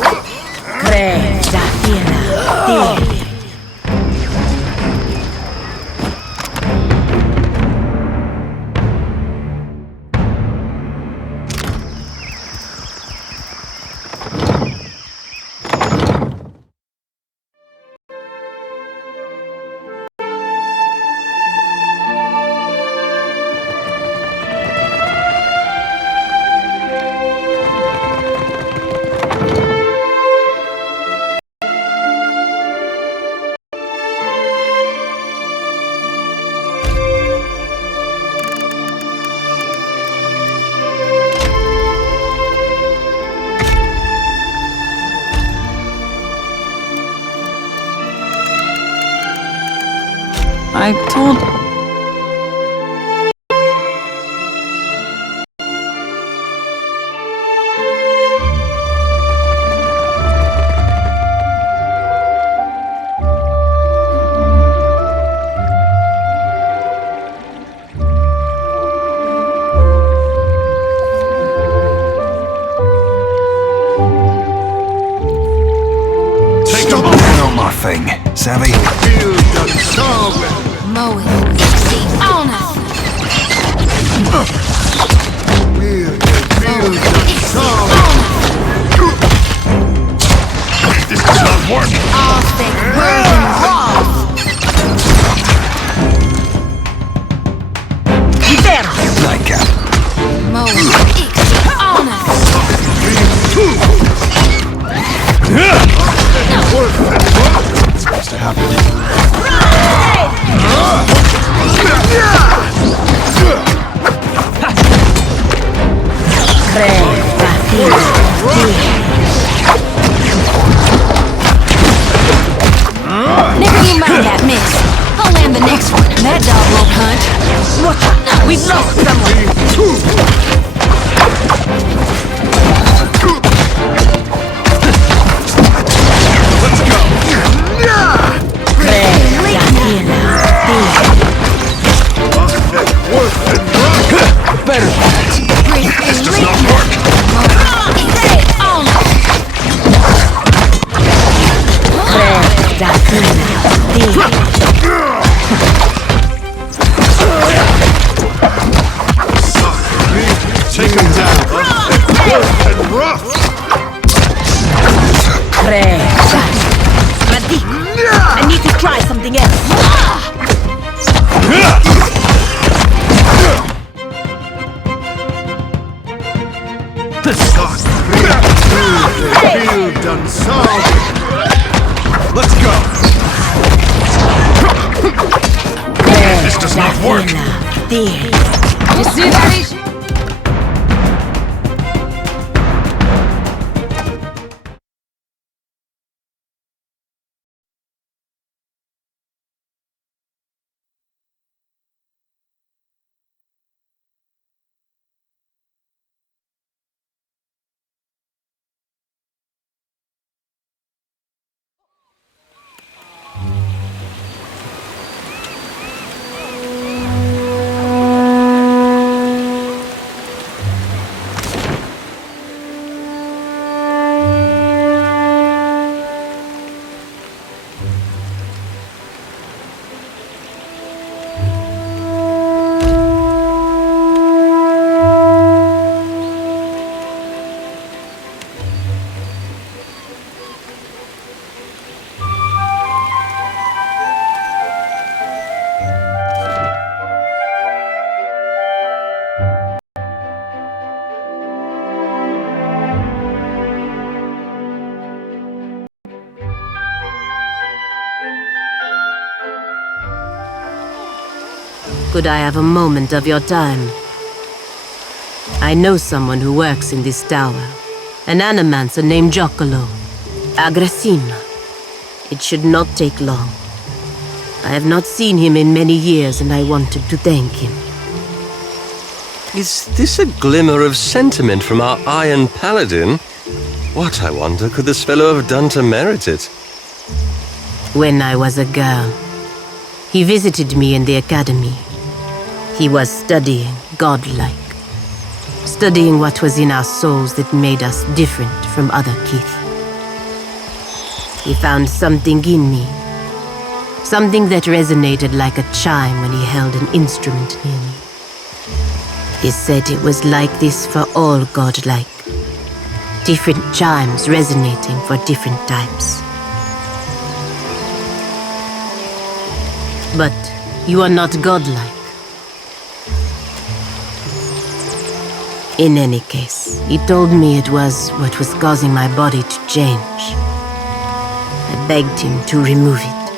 savvy? Mow it. See, on us. This does not work! All thick virgin raw. Nightcap. Mow it. See, on us. What's supposed to happen? Never you mind that, miss. I'll land the next one. That dog won't hunt. Watch out. We've lost someone. This does not work! Take him down. And rough! I need to try something else. Feel done solving! Let's go. This does not work! You see that? Could I have a moment of your time? I know someone who works in this tower. An animancer named Giaccolo. Agressima. It should not take long. I have not seen him in many years and I wanted to thank him. Is this a glimmer of sentiment from our Iron Paladin? What, I wonder, could this fellow have done to merit it? When I was a girl, he visited me in the academy. He was studying godlike. Studying what was in our souls that made us different from other kith. He found something in me. Something that resonated like a chime when he held an instrument near me. He said it was like this for all godlike. Different chimes resonating for different types. But you are not godlike. In any case, he told me it was what was causing my body to change. I begged him to remove it.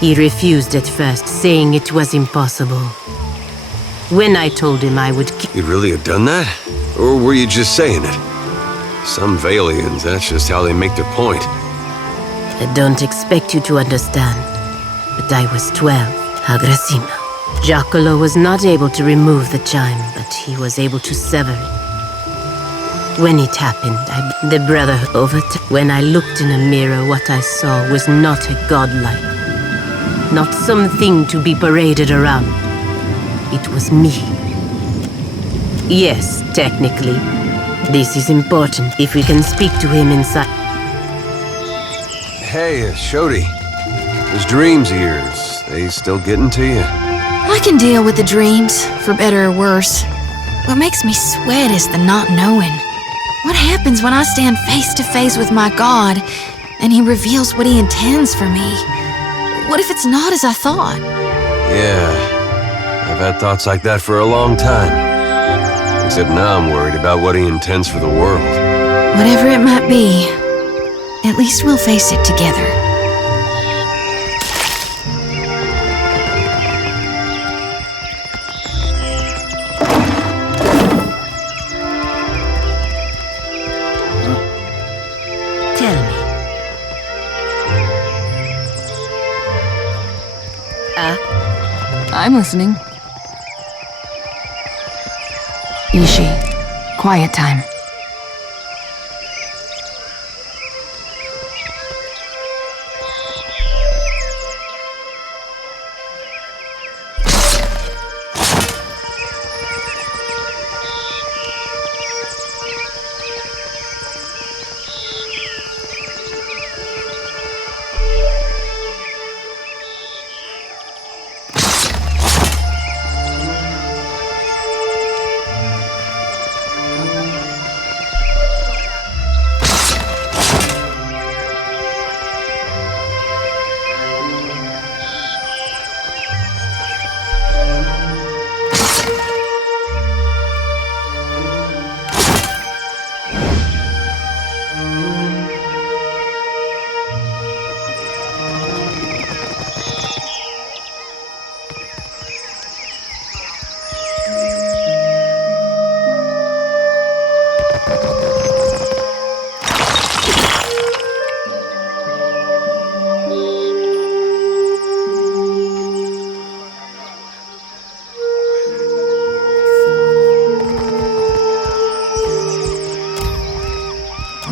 He refused at first, saying it was impossible. When I told him I would You really had done that? Or were you just saying it? Some Valians, that's just how they make their point. I don't expect you to understand, but I was 12, Agressima. Giaccolo was not able to remove the chime, but he was able to sever it. When it happened, the Brotherhood overtook. When I looked in a mirror, what I saw was not a godlike. Not something to be paraded around. It was me. Yes, technically. This is important if we can speak to him inside. Hey, Shodi. Those dreams of yours, they still getting to you? I can deal with the dreams, for better or worse. What makes me sweat is the not knowing. What happens when I stand face to face with my God, and he reveals what he intends for me? What if it's not as I thought? Yeah, I've had thoughts like that for a long time. Except now I'm worried about what he intends for the world. Whatever it might be, at least we'll face it together. Tell me. I'm listening. Ishi, quiet time.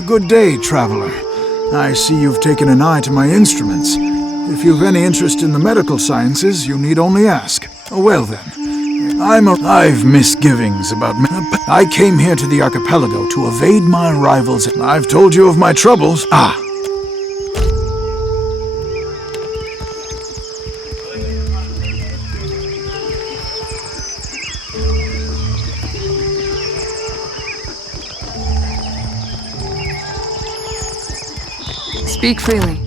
Good day, traveler. I see you've taken an eye to my instruments. If you've any interest in the medical sciences, you need only ask. Well then, I've misgivings about I came here to the archipelago to evade my rivals. I've told you of my troubles. Speak freely.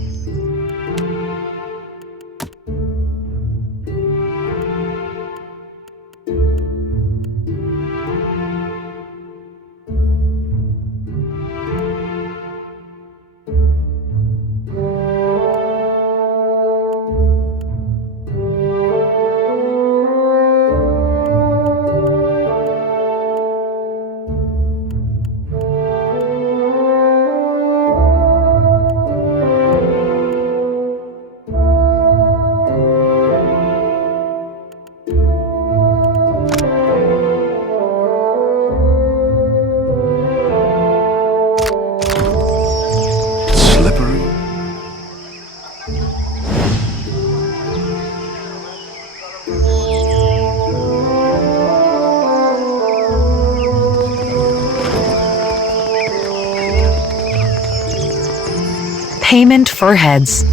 Payment for heads.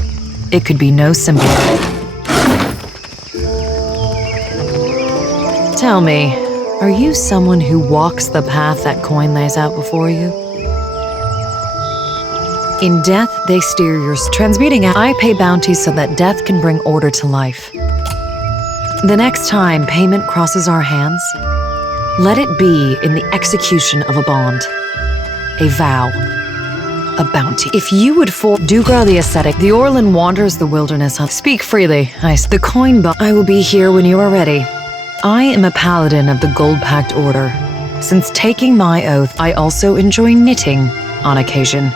It could be no simpler. Tell me, are you someone who walks the path that coin lays out before you? In death, they steer your transmuting out. I pay bounties so that death can bring order to life. The next time payment crosses our hands, let it be in the execution of a bond, a vow, a bounty. If you would Dugra the ascetic, the Orlan wanders the wilderness. Speak freely. The coin but I will be here when you are ready. I am a paladin of the Gold-Packed Order. Since taking my oath, I also enjoy knitting on occasion.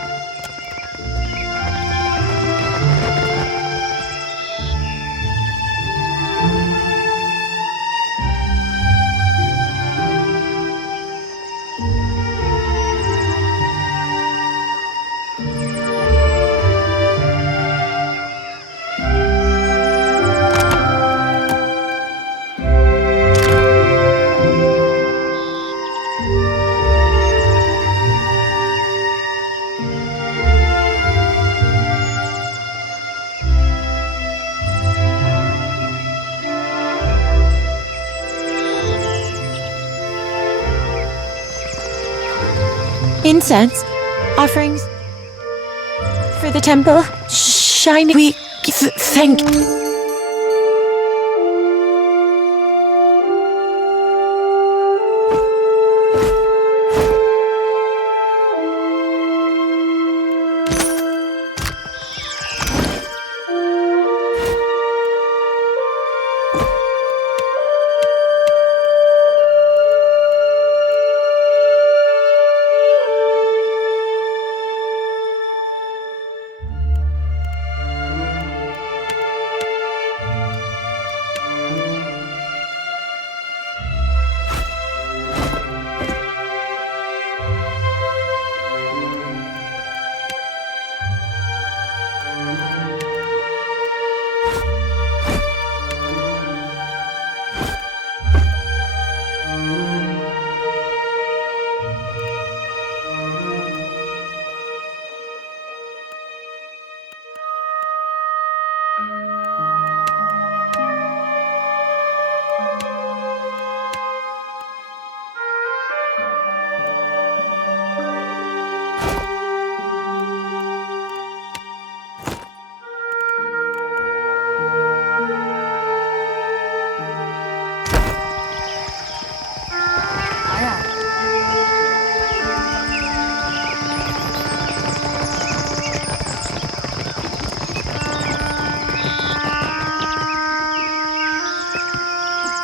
Incense, offerings for the temple, shining. We thank.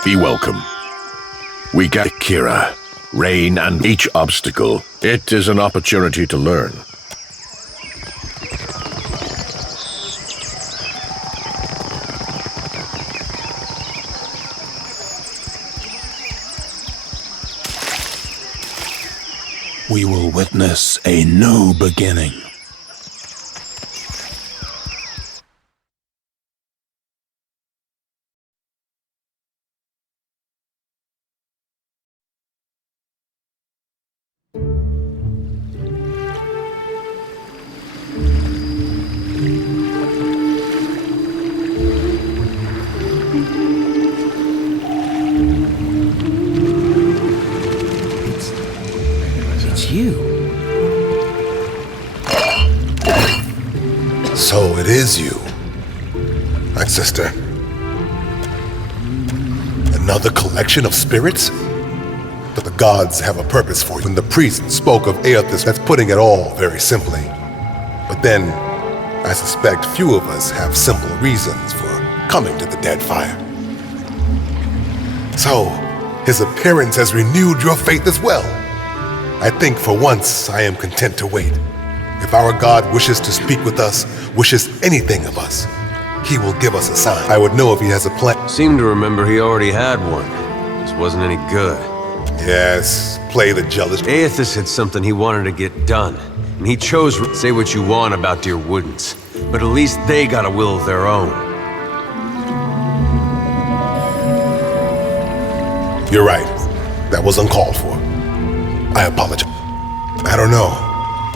Be welcome. We got Kira, rain, and each obstacle. It is an opportunity to learn. We will witness a new beginning. So it is you, my sister. Another collection of spirits? But the gods have a purpose for you. When the priest spoke of Aethys, that's putting it all very simply. But then, I suspect few of us have simple reasons for coming to the Deadfire. So, his appearance has renewed your faith as well. I think for once I am content to wait. If our God wishes to speak with us, wishes anything of us, he will give us a sign. I would know if he has a plan. Seem to remember he already had one. Just wasn't any good. Yes, play the jealous. Aethys had something he wanted to get done, and he chose to say what you want about dear Woodens, but at least they got a will of their own. You're right. That was uncalled for. I apologize. I don't know.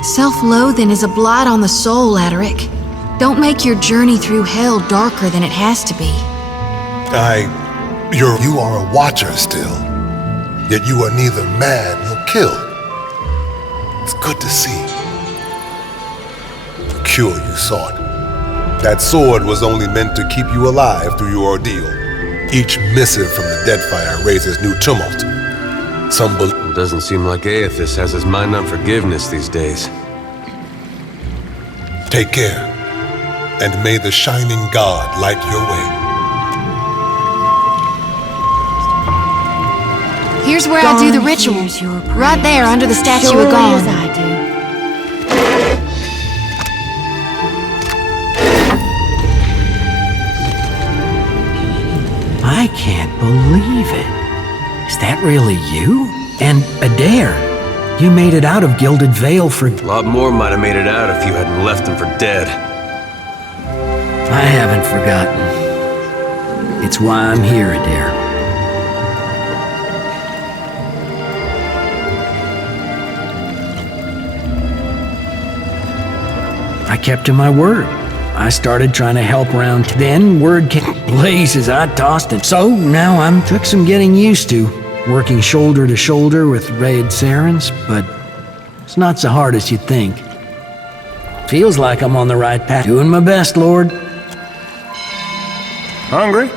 Self-loathing is a blight on the soul, Adaric. Don't make your journey through hell darker than it has to be. You are a watcher still. Yet you are neither mad nor killed. It's good to see. The cure you sought. That sword was only meant to keep you alive through your ordeal. Each missive from the Deadfire raises new tumult. It doesn't seem like Aethys has his mind on forgiveness these days. Take care, and may the shining God light your way. Here's where I do the ritual. Right there under the statue of God. I do. I can't believe it. Is that really you? And Adair, you made it out of Gilded Vale for... A lot more might have made it out if you hadn't left them for dead. I haven't forgotten. It's why I'm here, Adair. I kept to my word. I started trying to help around. Then word came. Blazes, I tossed it. So now took some getting used to, working shoulder to shoulder with Raid Sarens, but It's not so hard as you think. Feels like I'm on the right path. Doing my best, Lord. Hungry?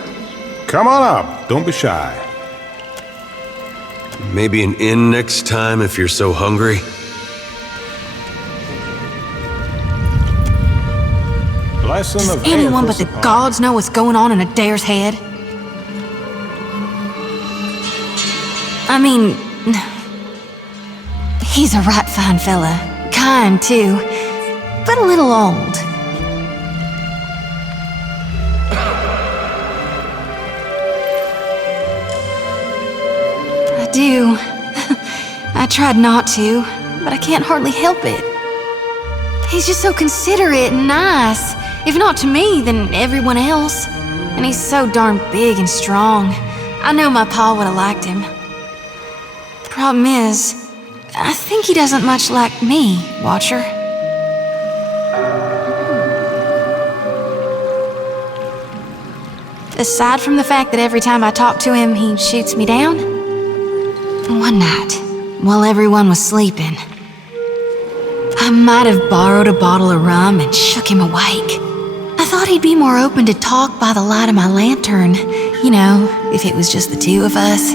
Come on up. Don't be shy. Maybe an inn next time if you're so hungry. Lesson Does of anyone but the Aethys upon- gods know what's going on in Adair's head? I mean, he's a right fine fella. Kind, too. But a little old. I do. I tried not to, but I can't hardly help it. He's just so considerate and nice. If not to me, then everyone else. And he's so darn big and strong. I know my pa would have liked him. Problem is, I think he doesn't much like me, Watcher. Aside from the fact that every time I talk to him, he shoots me down. One night, while everyone was sleeping, I might have borrowed a bottle of rum and shook him awake. I thought he'd be more open to talk by the light of my lantern, you know, if it was just the two of us.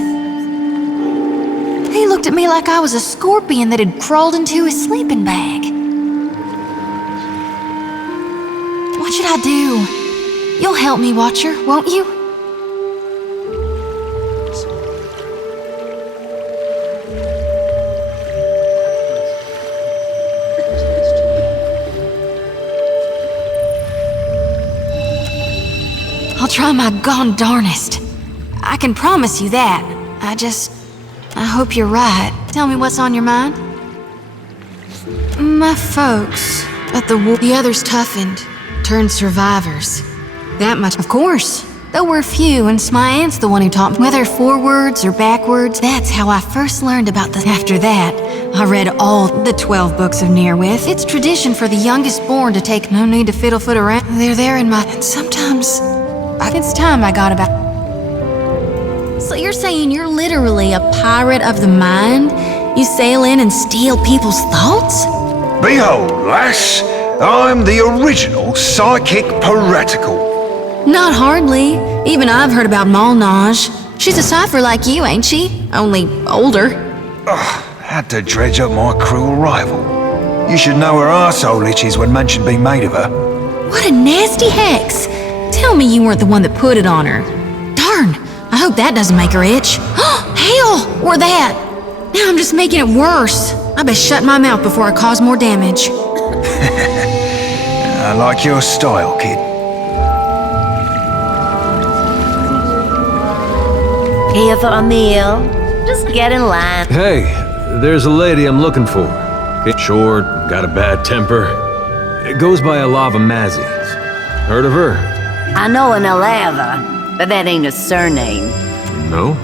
He looked at me like I was a scorpion that had crawled into his sleeping bag. What should I do? You'll help me, Watcher, won't you? I'll try my gone darnest. I can promise you that. I hope you're right. Tell me what's on your mind. My folks at the war, the others toughened, turned survivors. That much, of course. There were few, and my aunt's the one who taught me. Whether forwards or backwards, that's how I first learned about the. After that, I read all the 12 books of Nearwith. It's tradition for the youngest born to take no need to fiddlefoot around. They're there in my. And sometimes, it's time I got about. So you're saying you're literally a pirate of the mind? You sail in and steal people's thoughts? Behold, lass, I'm the original psychic piratical. Not hardly. Even I've heard about Malnage. She's a cipher like you, ain't she? Only older. Had to dredge up my cruel rival. You should know her arsehole itches when mention be made of her. What a nasty hex. Tell me you weren't the one that put it on her. Darn, I hope that doesn't make her itch. Hell, or that. Now I'm just making it worse. I best shut my mouth before I cause more damage. I like your style, kid. Here for a meal? Just get in line. Hey, there's a lady I'm looking for. It's short, got a bad temper. It goes by Alava Mazzies. Heard of her? I know an Alava, but that ain't a surname. No?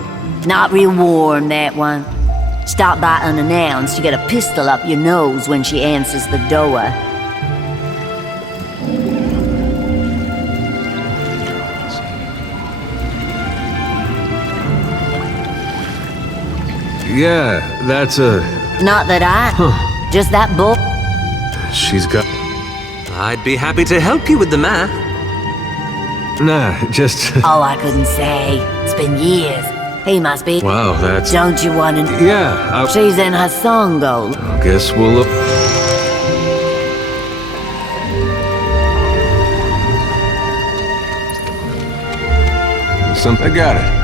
Not real warm, that one. Stop by unannounced, you get a pistol up your nose when she answers the door. Yeah, that's a... Not that just that bull. She's got... I'd be happy to help you with the math. Nah, just... Oh, I couldn't say. It's been years. He must be. Wow, that's... Don't you want to... Yeah, She's in her songo. I guess we'll look... I got it.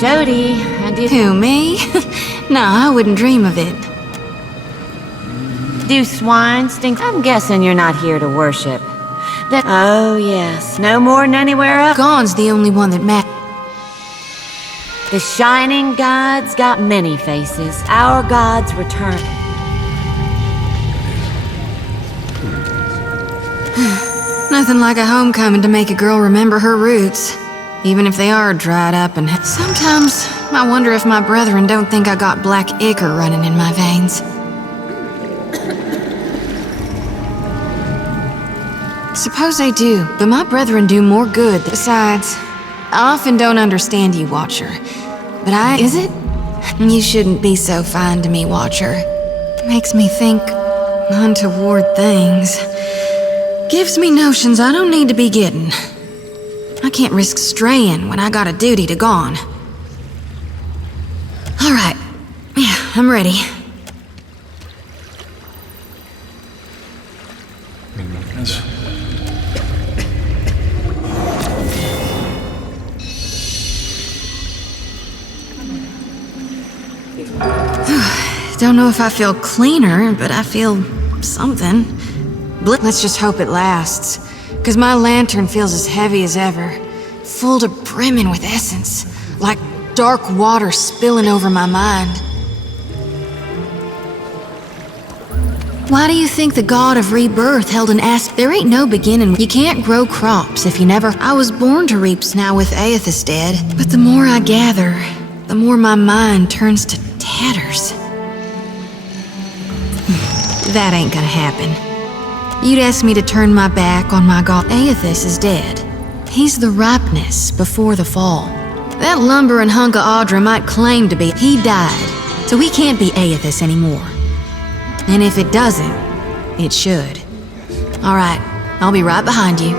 Jody, and you... Who, me? No, I wouldn't dream of it. Do swine stink? I'm guessing you're not here to worship. Oh, yes. No more than anywhere else. God's the only one that matters. The shining God's got many faces. Our God's return. Nothing like a homecoming to make a girl remember her roots. Even if they are dried up and... Sometimes I wonder if my brethren don't think I got black ichor running in my veins. Suppose they do, but my brethren do more good. Besides, I often don't understand you, Watcher. But is it? You shouldn't be so fine to me, Watcher. Makes me think untoward things. Gives me notions I don't need to be getting. I can't risk straying when I got a duty to gone. All right. Yeah, I'm ready. Don't know if I feel cleaner, but I feel something. Let's just hope it lasts. Cause my lantern feels as heavy as ever. Full to brimming with essence. Like dark water spilling over my mind. Why do you think the god of rebirth held an aspect? There ain't no beginning. You can't grow crops if you never... I was born to reaps now with Aethys dead. But the more I gather, the more my mind turns to tatters. That ain't gonna happen. You'd ask me to turn my back on my god. Aethys is dead. He's the ripeness before the fall. That lumbering hunk of Audra might claim to be. He died, so he can't be Aethys anymore. And if it doesn't, it should. All right, I'll be right behind you.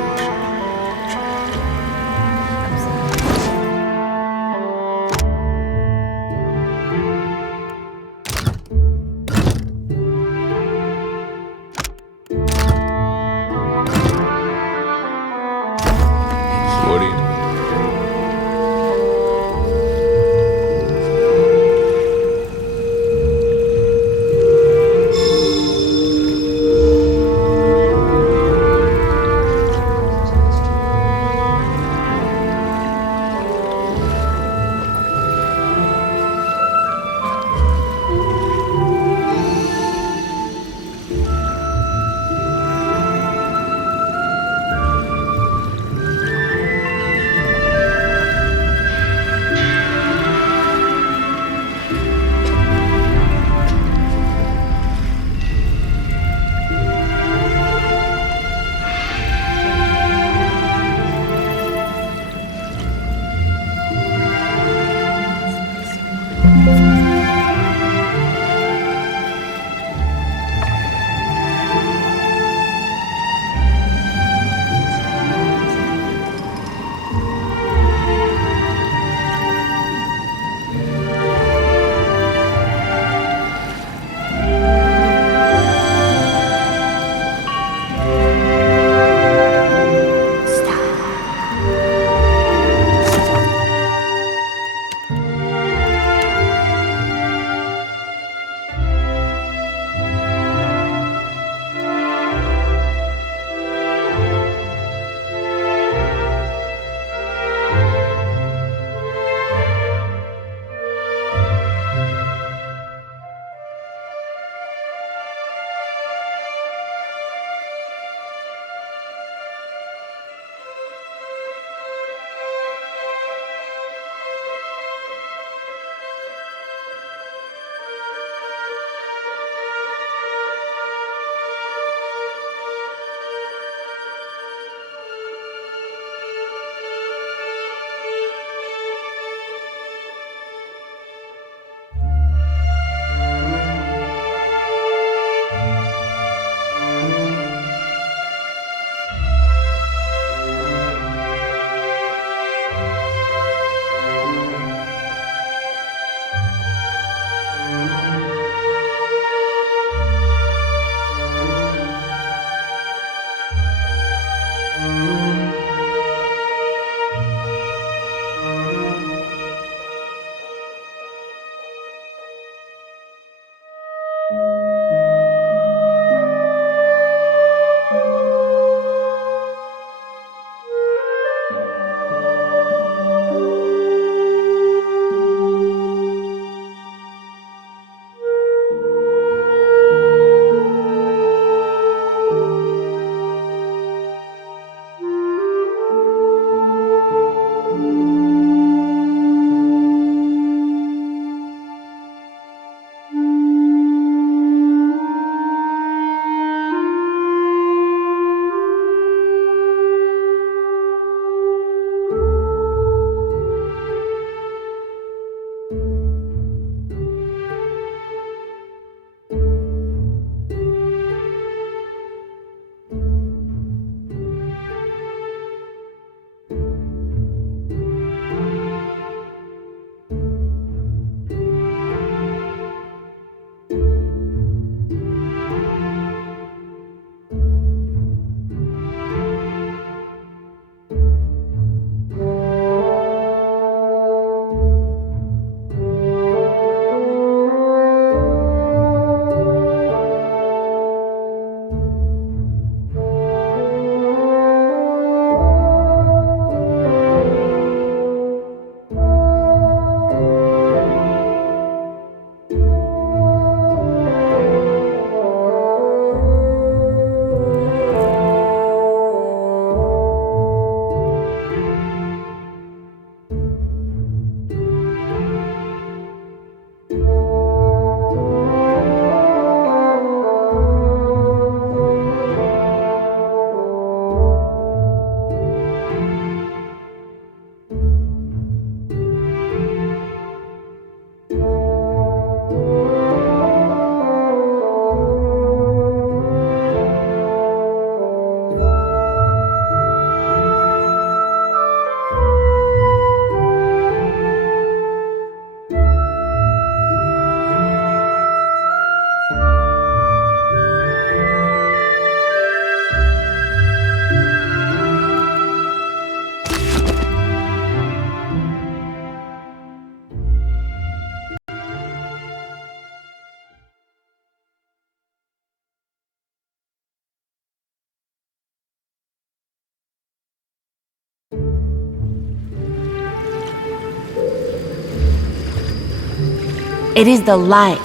It is the light.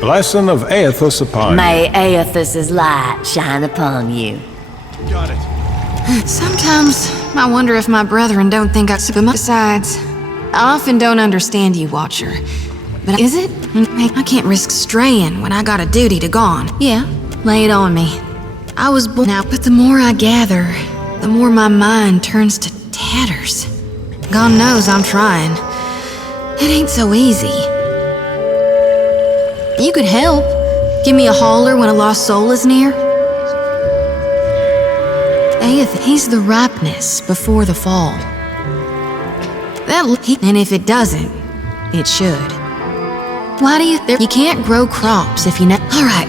Blessing of Aethys upon you. May Aethys' light shine upon you. Got it. Sometimes I wonder if my brethren don't think I super much. Besides, I often don't understand you, Watcher. But is it? I can't risk straying when I got a duty to go on. Yeah, lay it on me. I was born now, but the more I gather, the more my mind turns to tatters. God knows I'm trying. It ain't so easy. You could help. Give me a holler when a lost soul is near. He's the ripeness before the fall. And if it doesn't, it should. Why do you think you can't grow crops if you know? All right.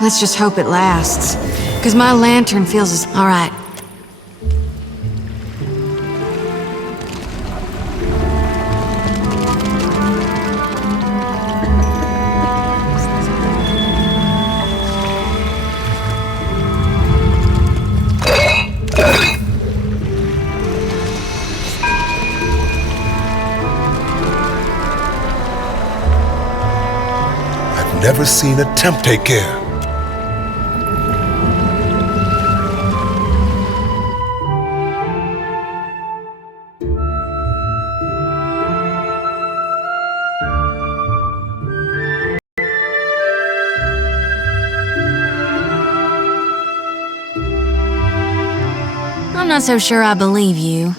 Let's just hope it lasts. Because my lantern feels as... All right. Never seen a temp take care. I'm not so sure I believe you.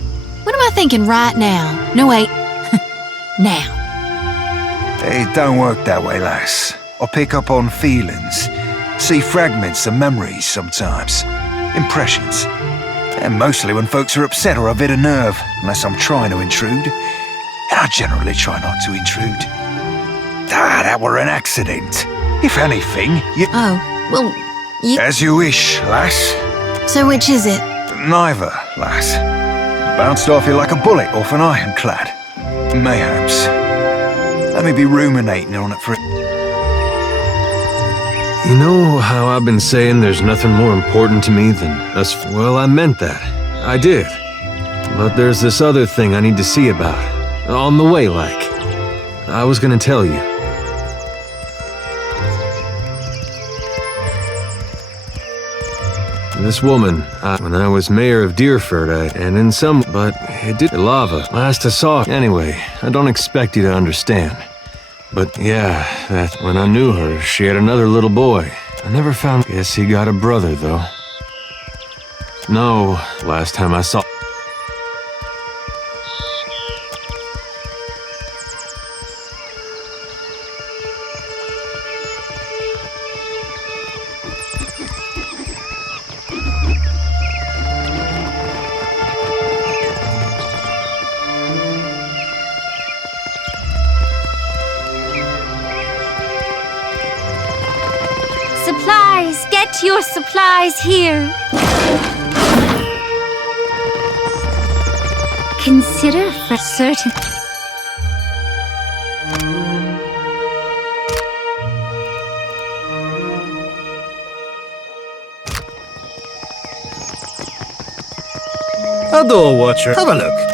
What am I thinking right now? No, wait. Now. It don't work that way, lass. I pick up on feelings, see fragments of memories sometimes, impressions. And mostly when folks are upset or a bit of nerve, unless I'm trying to intrude. And I generally try not to intrude. That were an accident. If anything, you... Oh, well, you... As you wish, lass. So which is it? Neither, lass. Bounced off you like a bullet off an ironclad. Mayhaps. Let me be ruminating on it for... You know how I've been saying there's nothing more important to me than us? Well, I meant that. I did. But there's this other thing I need to see about. On the way, like. I was gonna tell you. This woman, when I was mayor of Deerford, but it did lava. Last I saw. Anyway, I don't expect you to understand. But yeah, that when I knew her, she had another little boy. I never found. Guess he got a brother, though. No, last time I saw. Supplies! Get your supplies here! Consider for certain... A door watcher. Have a look.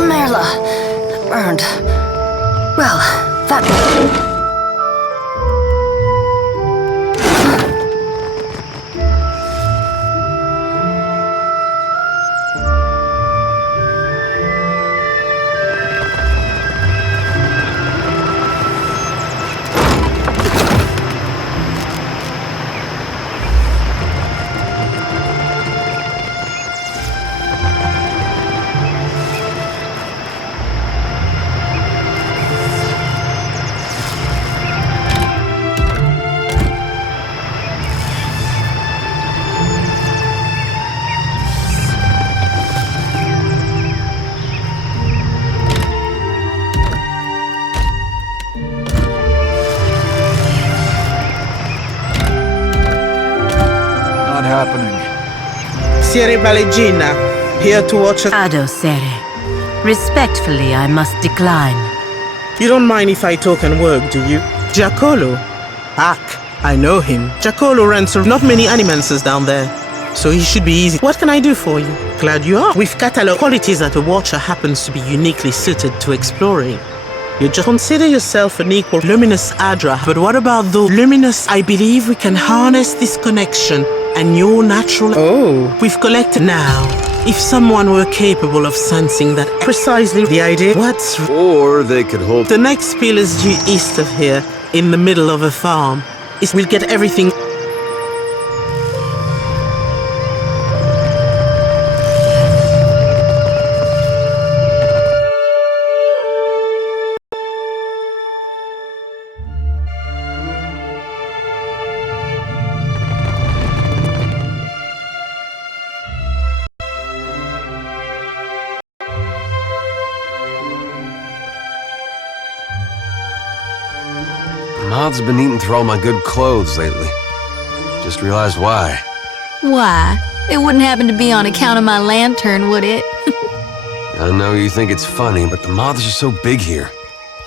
Merla. Burned. Well, that... Siere Valegina, here to watch us. Ado, Sere. Respectfully, I must decline. You don't mind if I talk and work, do you? Giacolo? I know him. Giacolo rents not many animances down there, so he should be easy. What can I do for you? Glad you are. We've cataloged qualities that a watcher happens to be uniquely suited to exploring. You just consider yourself an equal luminous Adra, but what about the luminous? I believe we can harness this connection and your natural... Oh. We've collected now. If someone were capable of sensing that, precisely the idea. What's... Or they could hold... The next pillars due east of here, in the middle of a farm, is we'll get everything... Moths have been eating through all my good clothes lately. Just realized why. Why? It wouldn't happen to be on account of my lantern, would it? I know you think it's funny, but the moths are so big here.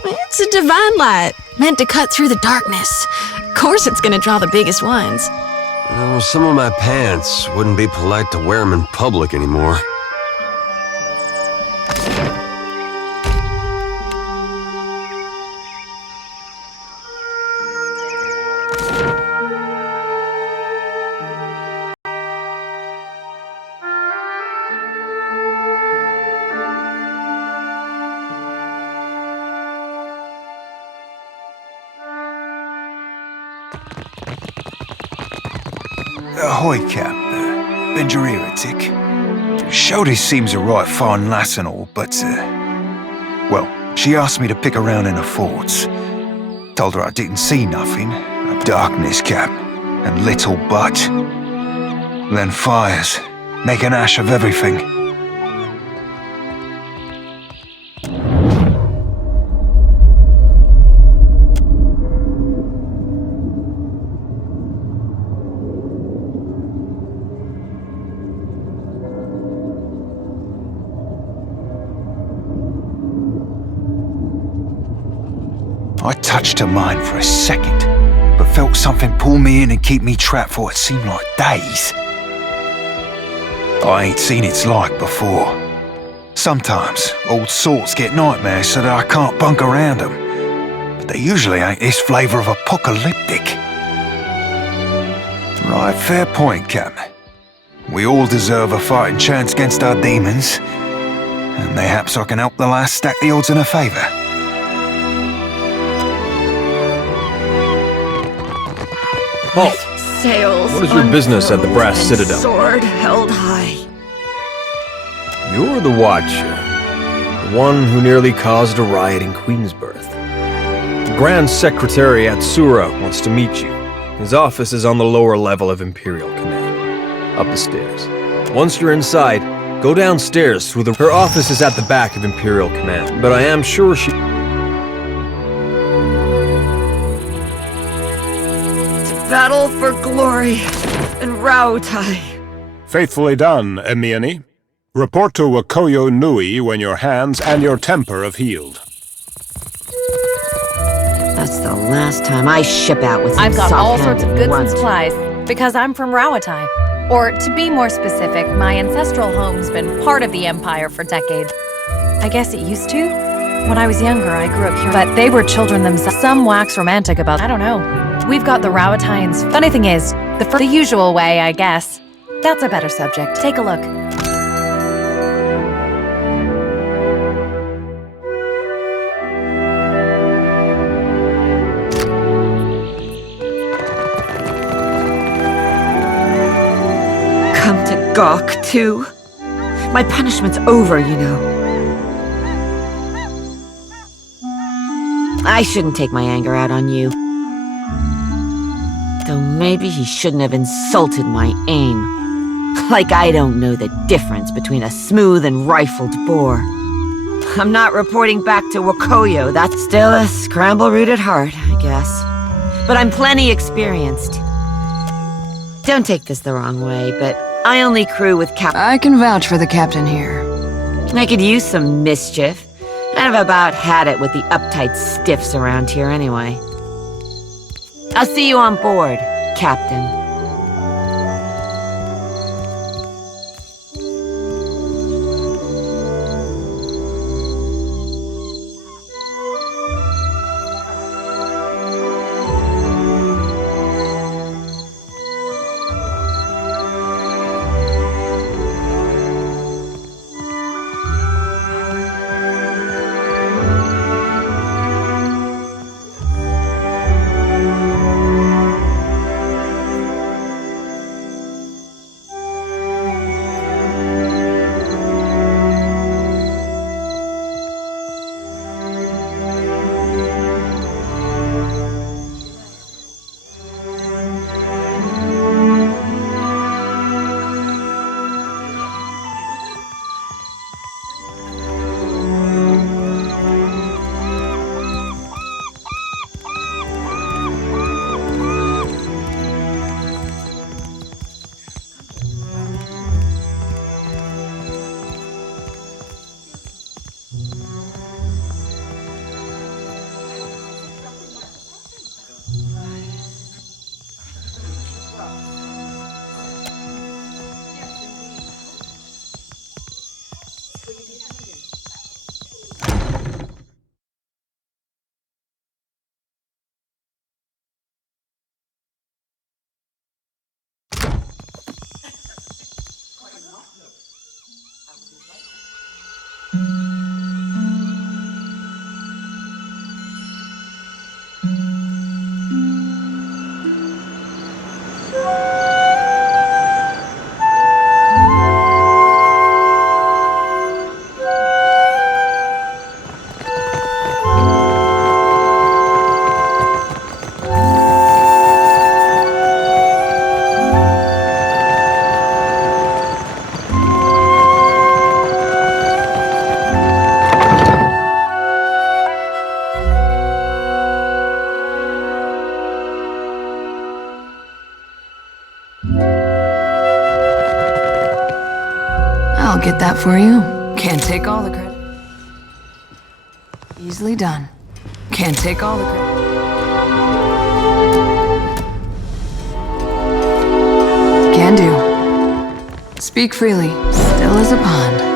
It's a divine light, meant to cut through the darkness. Of course it's gonna draw the biggest ones. Well, some of my pants wouldn't be polite to wear them in public anymore. Ahoy, Cap. Been your heretic. Shody seems a right fine lass and all, but, well, she asked me to pick around in the forts. Told her I didn't see nothing. Darkness, Cap, and little but. Then fires, make an ash of everything. I touched her mind for a second, but felt something pull me in and keep me trapped for what seemed like days. I ain't seen its like before. Sometimes old sorts get nightmares so that I can't bunk around them, but they usually ain't this flavour of apocalyptic. Right, fair point, Cap. We all deserve a fighting chance against our demons, and mayhaps I can help the lass stack the odds in her favour. Halt! Sails. What is your business at the Brass Citadel? Sword held high. You're the Watcher. The one who nearly caused a riot in Queensbirth. The Grand Secretary at Sura wants to meet you. His office is on the lower level of Imperial Command. Up the stairs. Once you're inside, go downstairs through the... Her office is at the back of Imperial Command, but I am sure she... Battle for glory in Rautai. Faithfully done, Emiani. Report to Wakoyo Nui when your hands and your temper have healed. That's the last time I ship out with some I've got all sorts of soft-handed goods and runt. supplies, because I'm from Rauatai. Or, to be more specific, my ancestral home's been part of the Empire for decades. I guess it used to. When I was younger, I grew up here, but they were children themselves. Some wax romantic about, I don't know. We've got the Rawatines. Funny thing is, the usual way, I guess. That's a better subject. Take a look. Come to gawk, too? My punishment's over, you know. I shouldn't take my anger out on you. Though maybe he shouldn't have insulted my aim. Like I don't know the difference between a smooth and rifled bore. I'm not reporting back to Wakoyo. That's still a scramble-root at heart, I guess. But I'm plenty experienced. Don't take this the wrong way, but I only crew with I can vouch for the captain here. I could use some mischief. I've about had it with the uptight stiffs around here anyway. I'll see you on board, Captain. I'll get that for you. Can't take all the credit. Easily done. Can't take all the credit. Can do. Speak freely. Still as a pond.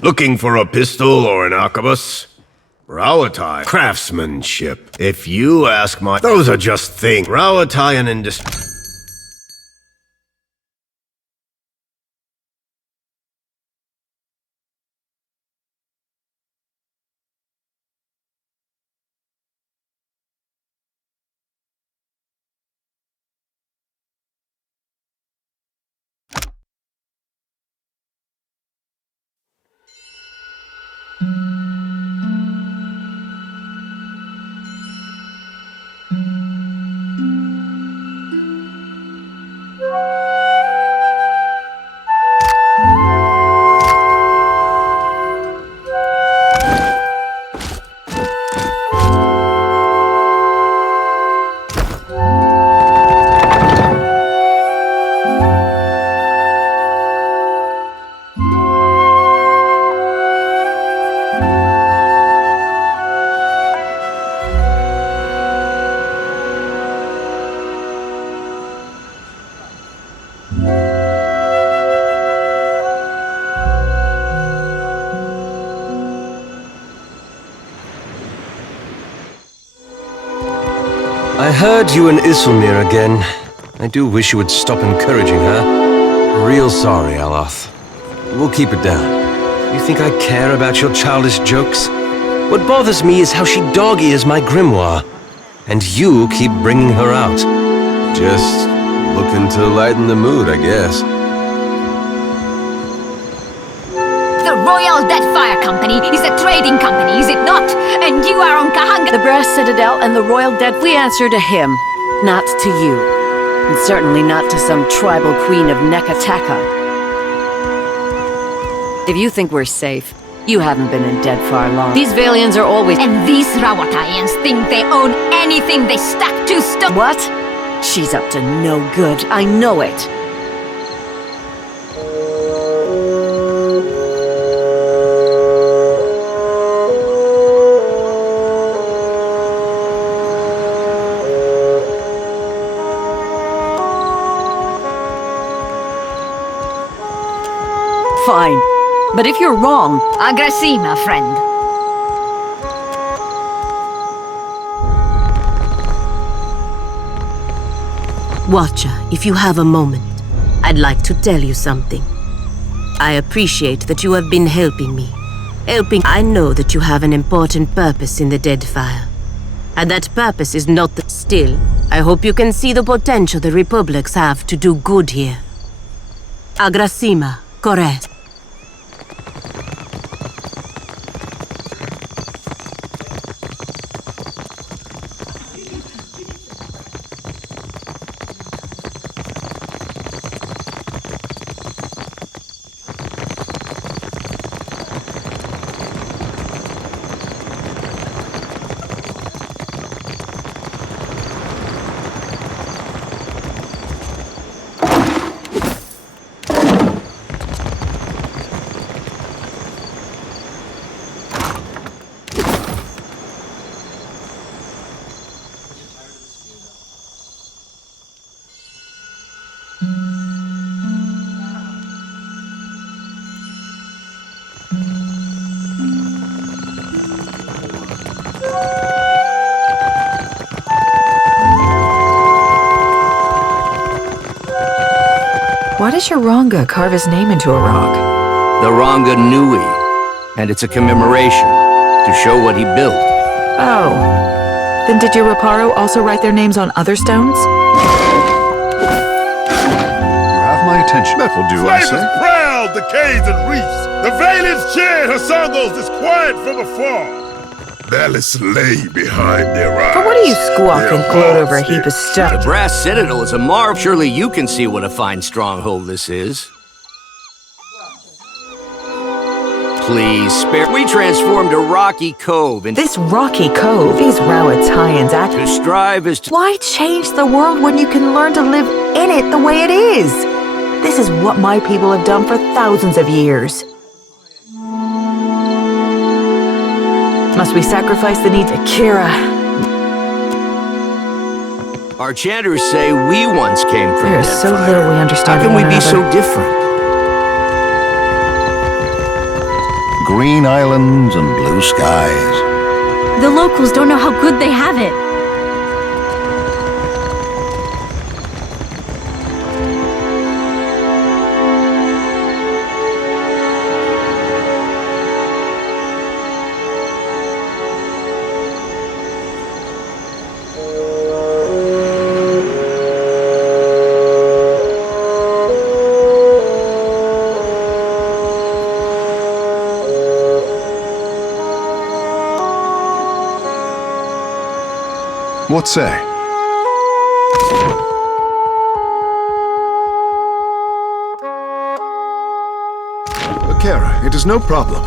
Looking for a pistol or an arquebus? Rawatai. Craftsmanship. If you ask my... Those are just things. Rawatai and industry... I heard you and Isilmir again. I do wish you would stop encouraging her. Real sorry, Aloth. We'll keep it down. You think I care about your childish jokes? What bothers me is how she dog-ears my grimoire. And you keep bringing her out. Just looking to lighten the mood, I guess. The Royal Deadfire Company is a trading company, is it not? And you are on Kahanga. The Brass Citadel and the Royal Dead, we answer to him, not to you. And certainly not to some tribal queen of Nekataka. If you think we're safe, you haven't been in Dead far long. These Valians are always... And these Rawatayans think they own anything they stack to stone. What? She's up to no good. I know it. Fine. But if you're wrong... Agrasima, friend. Watcher, if you have a moment, I'd like to tell you something. I appreciate that you have been helping me. I know that you have an important purpose in the Deadfire. And that purpose is not the... Still, I hope you can see the potential the Republics have to do good here. Agrasima, correct. Why does your Ranga carve his name into a rock? The Ranga Nui, and it's a commemoration to show what he built. Oh. Then did your Raparo also write their names on other stones? You have my attention. That will do, I say. Flavors proud, the caves and reefs. The Valiants cheer, her songles is quiet from afar. Malice lay behind their eyes. But what do you squawk and gloat over a heap of stuff? The Brass Citadel is a marvel. Surely you can see what a fine stronghold this is. Please spare. We transformed a rocky cove into... This rocky cove, these Rawatayans act... To strive is to... Why change the world when you can learn to live in it the way it is? This is what my people have done for thousands of years. Must we sacrifice the needs of Kira? Our chanters say we once came from There is so little we understand. How can we one be another. so different? green islands and blue skies. The locals don't know how good they have it. What say? Kara, it is no problem.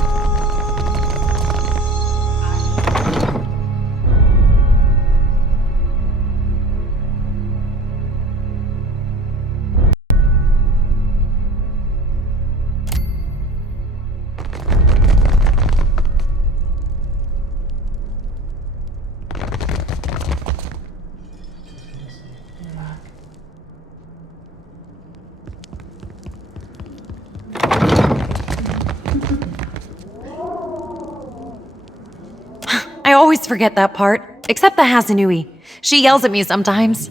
I always forget that part, except the Hasanui. She yells at me sometimes.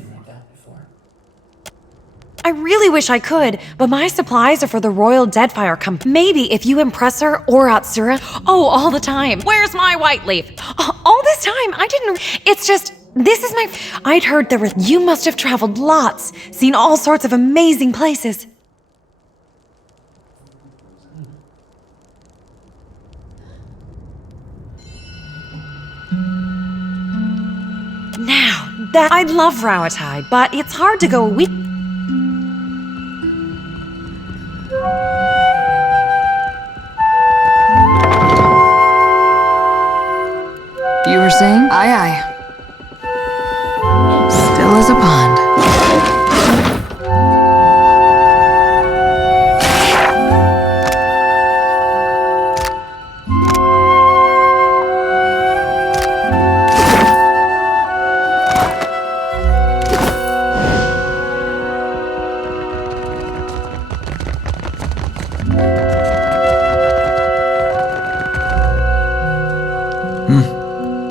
I really wish I could, but my supplies are for the Royal Deadfire Company. Maybe if you impress her or Atsura. Oh, all the time. Where's my white leaf? All this time, I didn't. It's just, this is my. I'd heard there was. You must have traveled lots, seen all sorts of amazing places. Now, that I love Rawatai, but it's hard to go a week. You were saying? Aye, aye. Still as a pond.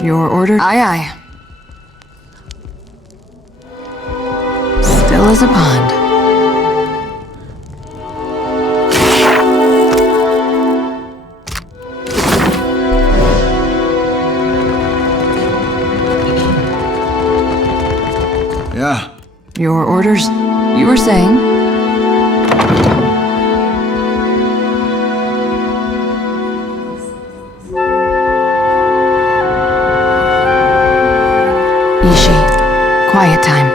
Your order? Aye, aye. Still as a pond. Yeah. Your orders? You were saying? Quiet time.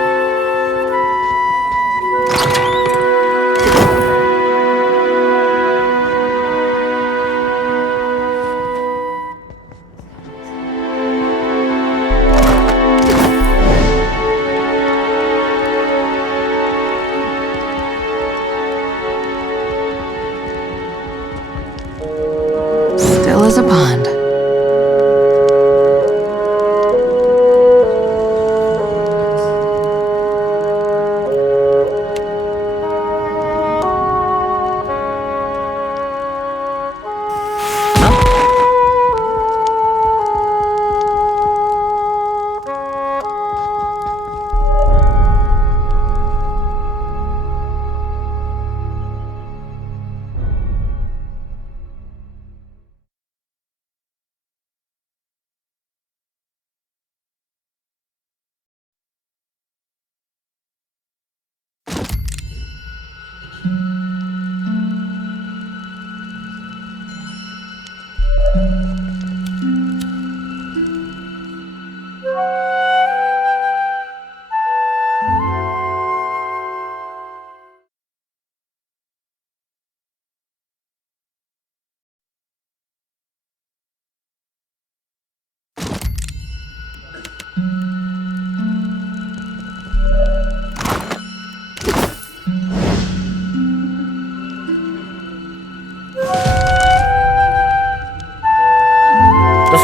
Still as a pond.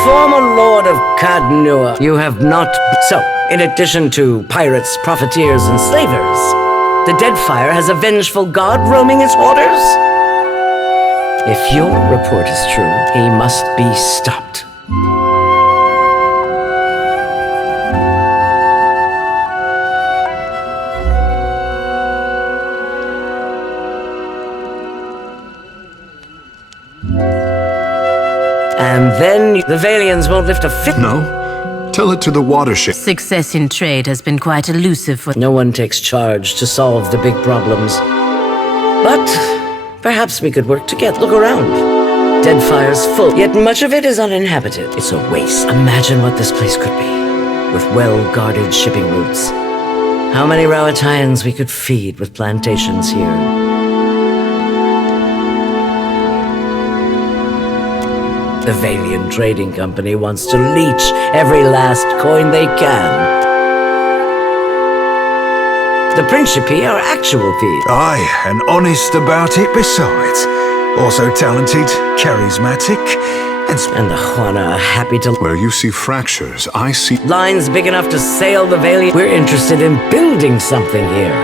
Former Lord of Cadnua, you have not... So, in addition to pirates, profiteers, and slavers, the Deadfire has a vengeful god roaming its waters? If your report is true, he must be stopped. And then the Valians won't lift a finger. No. Tell it to the watershed. Success in trade has been quite elusive for... No one takes charge to solve the big problems. But perhaps we could work together. Look around. Deadfire's full, yet much of it is uninhabited. It's a waste. Imagine what this place could be, with well-guarded shipping routes. How many Rawatayans we could feed with plantations here. The Valian Trading Company wants to leech every last coin they can. The Principi are actual thieves. Aye, and honest about it besides. Also talented, charismatic, and the Juana are happy to... Where you see fractures, I see... Lines big enough to sail the Valian. We're interested in building something here.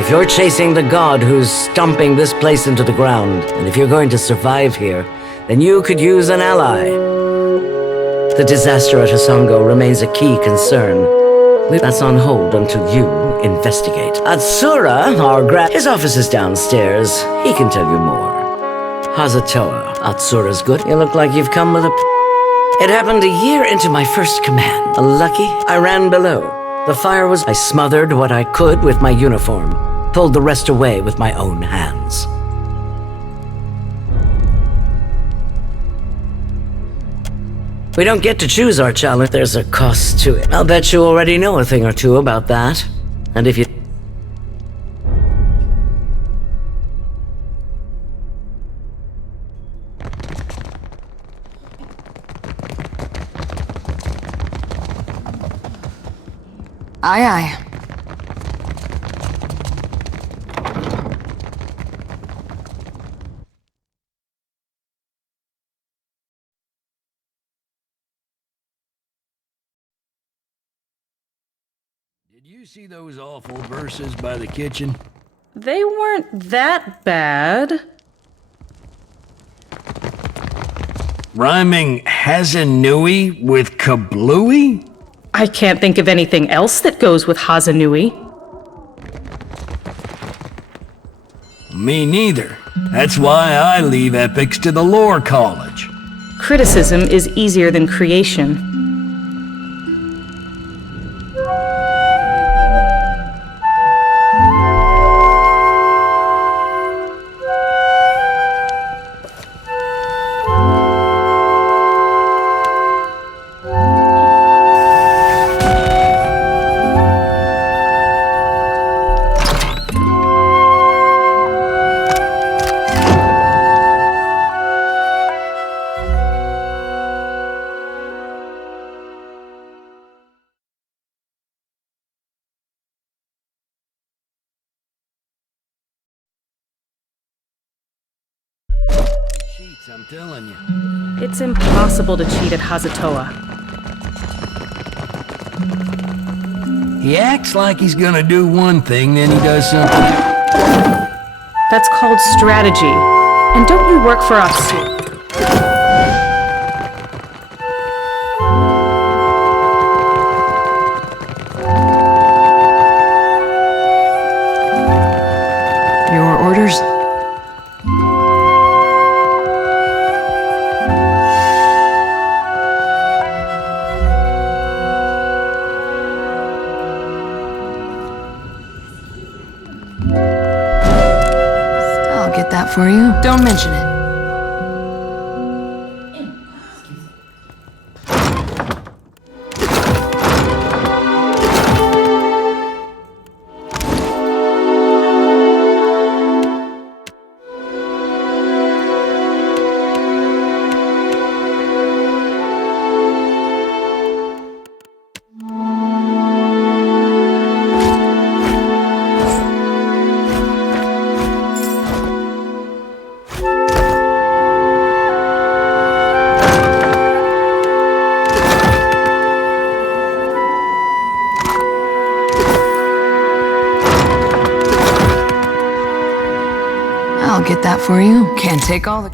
If you're chasing the god who's stomping this place into the ground, and if you're going to survive here, then you could use an ally. The disaster at Hasongo remains a key concern. That's on hold until you investigate. Atsura, our his office is downstairs. He can tell you more. Hazatoa, Atsura's good. You look like you've come with a... It happened a year into my first command. Lucky, I ran below. The fire was... I smothered what I could with my uniform. Pulled the rest away with my own hands. We don't get to choose our challenge. There's a cost to it. I'll bet you already know a thing or two about that. And if you... Aye, aye. Did you see those awful verses by the kitchen? They weren't that bad. Rhyming Hazanui with kablooey? I can't think of anything else that goes with Hazanui. Me neither. That's why I leave epics to the lore college. Criticism is easier than creation. I'm telling you. It's impossible to cheat at Hazatoa. He acts like he's gonna do one thing, then he does something. That's called strategy. And don't you work for Atsu? Your orders? That for you. Don't mention it. I'll get that for you. Can't take all the...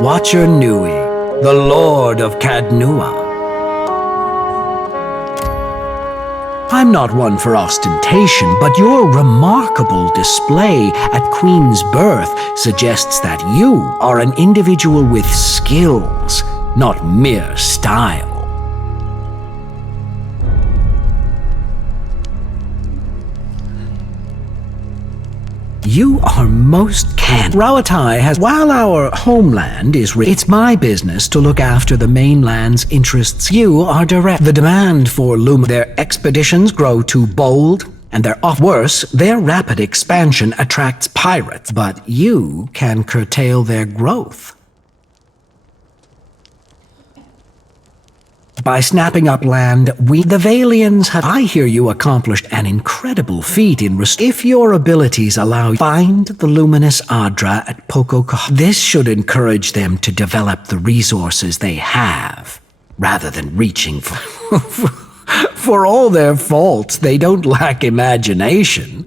Watcher Nui, the Lord of Cadnua. I'm not one for ostentation, but your remarkable display at Queen's birth suggests that you are an individual with skills, not mere style. You are most candid. Rawatai has, while our homeland is rich, it's my business to look after the mainland's interests. You are direct. The demand for their expeditions grow too bold, and worse, their rapid expansion attracts pirates, but you can curtail their growth. By snapping up land, the Valians have... I hear you accomplished an incredible feat in... If your abilities allow you, find the luminous Adra at Pococa. This should encourage them to develop the resources they have, rather than reaching for... For all their faults, they don't lack imagination.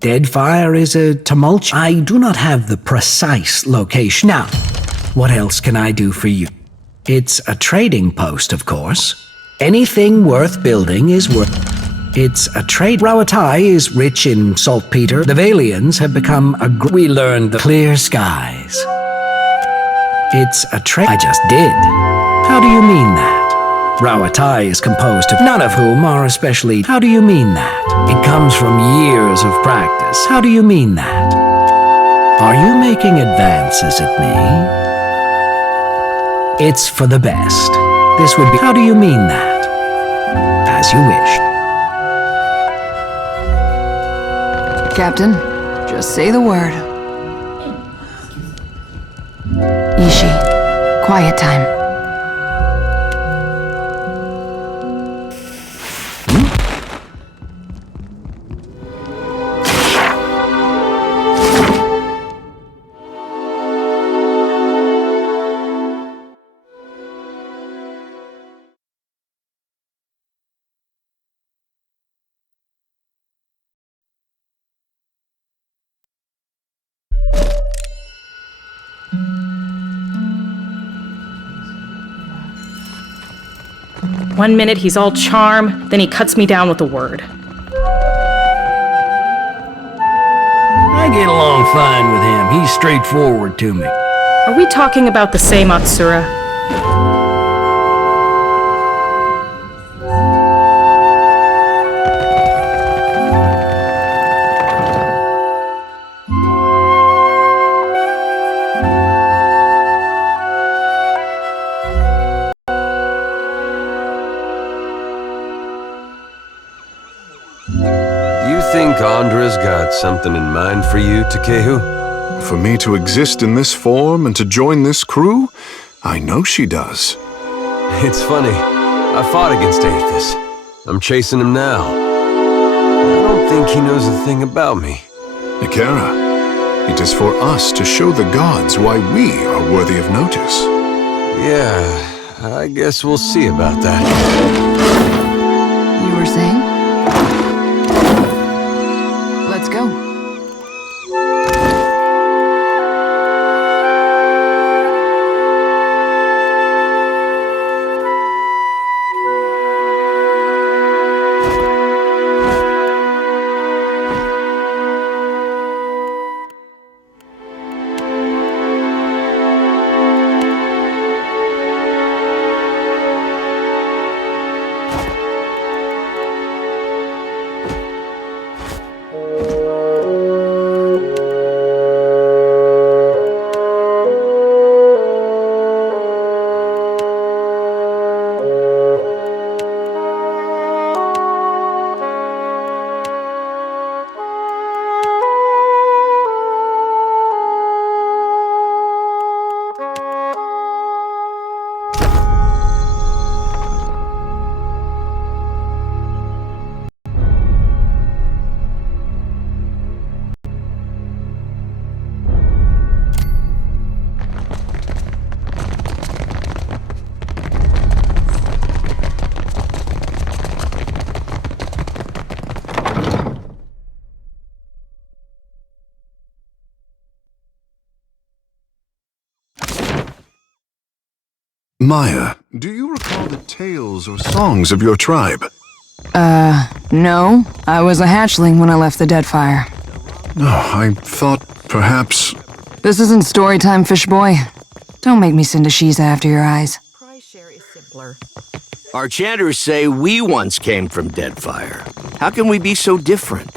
Deadfire is a tumultuous... I do not have the precise location. Now, what else can I do for you? It's a trading post, of course. Anything worth building is worth... It's a trade... Rawatai is rich in saltpeter. The Valians have become a... We learned the clear skies. It's a trade... I just did. How do you mean that? Rawatai is composed of... None of whom are especially... How do you mean that? It comes from years of practice. How do you mean that? Are you making advances at me? It's for the best. This would be... How do you mean that? As you wish. Captain, just say the word. Ishi, quiet time. One minute he's all charm, then he cuts me down with a word. I get along fine with him. He's straightforward to me. Are we talking about the same Atsura? Andra's got something in mind for you, Takehu? For me to exist in this form and to join this crew? I know she does. It's funny. I fought against Aethys. I'm chasing him now. I don't think he knows a thing about me. Ikera, it is for us to show the gods why we are worthy of notice. Yeah, I guess we'll see about that. You were saying? Let's go. Maya, do you recall the tales or songs of your tribe? No. I was a hatchling when I left the Deadfire. No, I thought perhaps... This isn't story time, fish boy. Don't make me send a Shiza after your eyes. Our chanters say we once came from Deadfire. How can we be so different?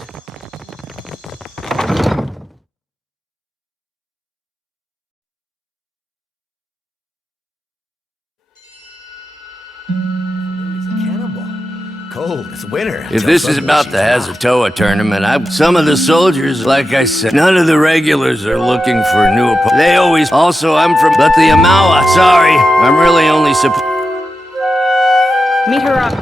Cold, it's winter. If this is about the Hazatoa tournament, some of the soldiers, like I said, none of the regulars are looking for new opponents. They always... Also, I'm from... But the Amawa, sorry, I'm really only Meet her up.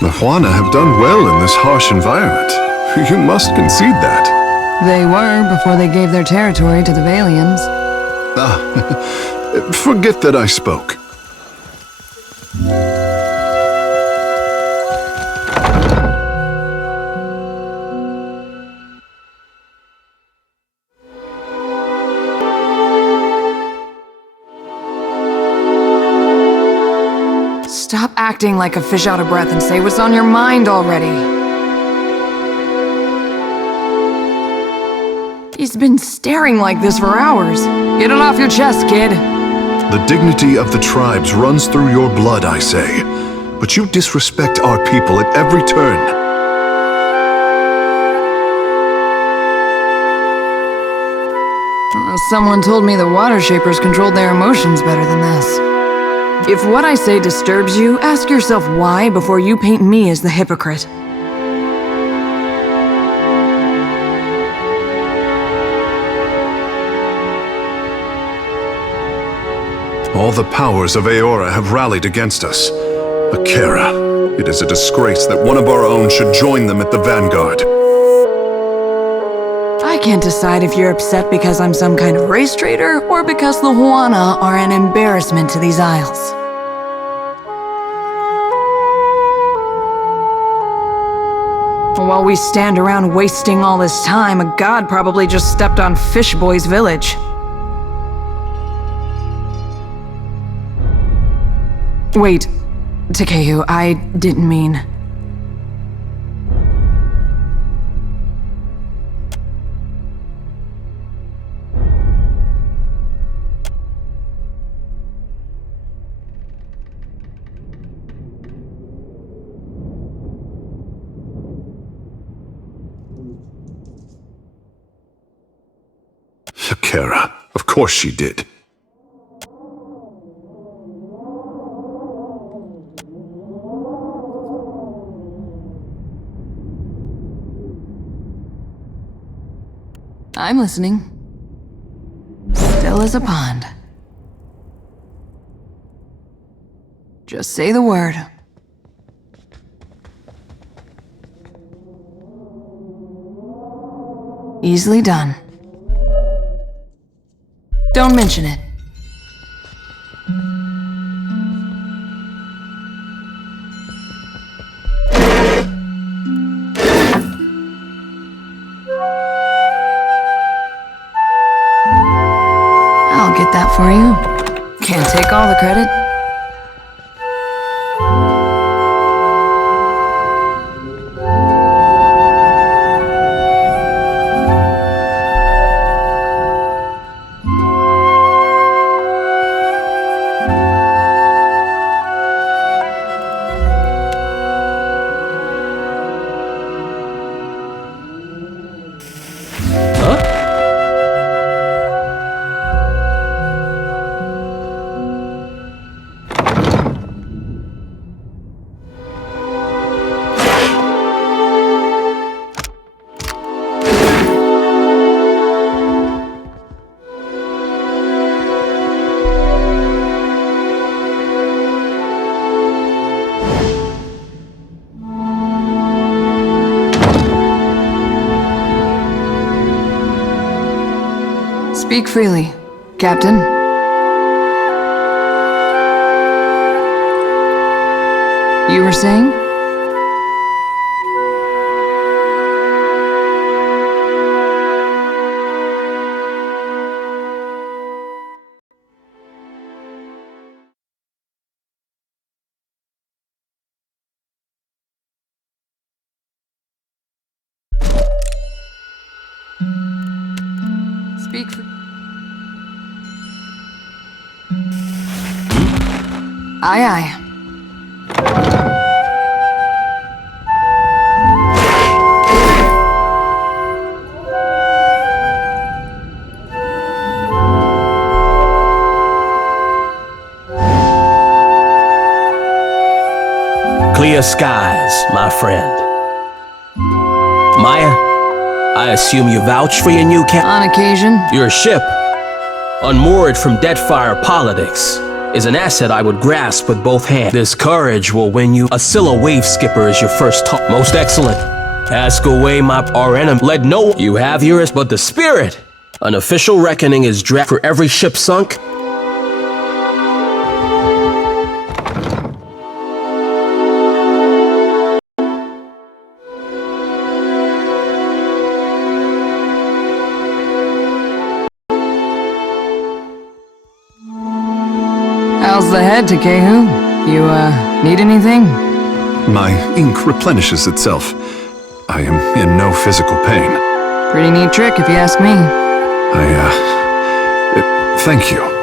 The Huana have done well in this harsh environment. You must concede that. They were before they gave their territory to the Valians. Ah, forget that I spoke. Stop acting like a fish out of breath and say what's on your mind already. He's been staring like this for hours. Get it off your chest, kid. The dignity of the tribes runs through your blood, I say. But you disrespect our people at every turn. Someone told me the water shapers controlled their emotions better than this. If what I say disturbs you, ask yourself why before you paint me as the hypocrite. All the powers of Aora have rallied against us. Akira, it is a disgrace that one of our own should join them at the vanguard. I can't decide if you're upset because I'm some kind of race traitor or because the Huana are an embarrassment to these isles. While we stand around wasting all this time, a god probably just stepped on Fish Boy's village. Wait, Takeyu, I didn't mean... Akira, of course she did. I'm listening. Still as a pond. Just say the word. Easily done. Don't mention it. I'll get that for you. Can't take all the credit. Speak freely, Captain. You were saying? speak for... Aye, aye. Clear skies, my friend. Maya, I assume you vouch for your new On occasion. Your ship, unmoored from Deadfire politics, is an asset I would grasp with both hands. This courage will win you. A Scylla wave skipper is your first talk. Most excellent. Ask away our enemy. Let no you have yours but the spirit. An official reckoning is dragged for every ship sunk. How's the head, Takehu? You, need anything? My ink replenishes itself. I am in no physical pain. Pretty neat trick, if you ask me. Thank you.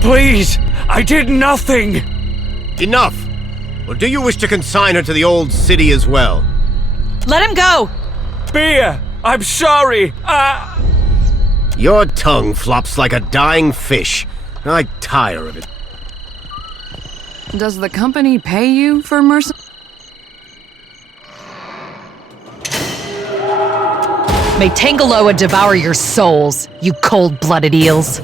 Please! I did nothing! Enough! Or do you wish to consign her to the old city as well? Let him go! Bia! I'm sorry! Your tongue flops like a dying fish. I tire of it. Does the company pay you for mercy? May Tangaloa devour your souls, you cold-blooded eels.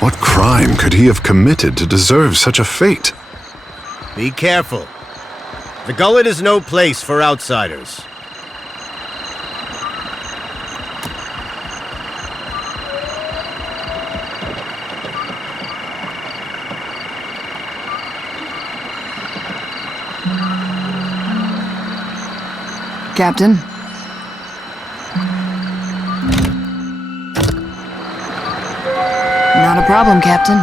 What crime could he have committed to deserve such a fate? Be careful. The gullet is no place for outsiders. Captain? Not a problem, Captain.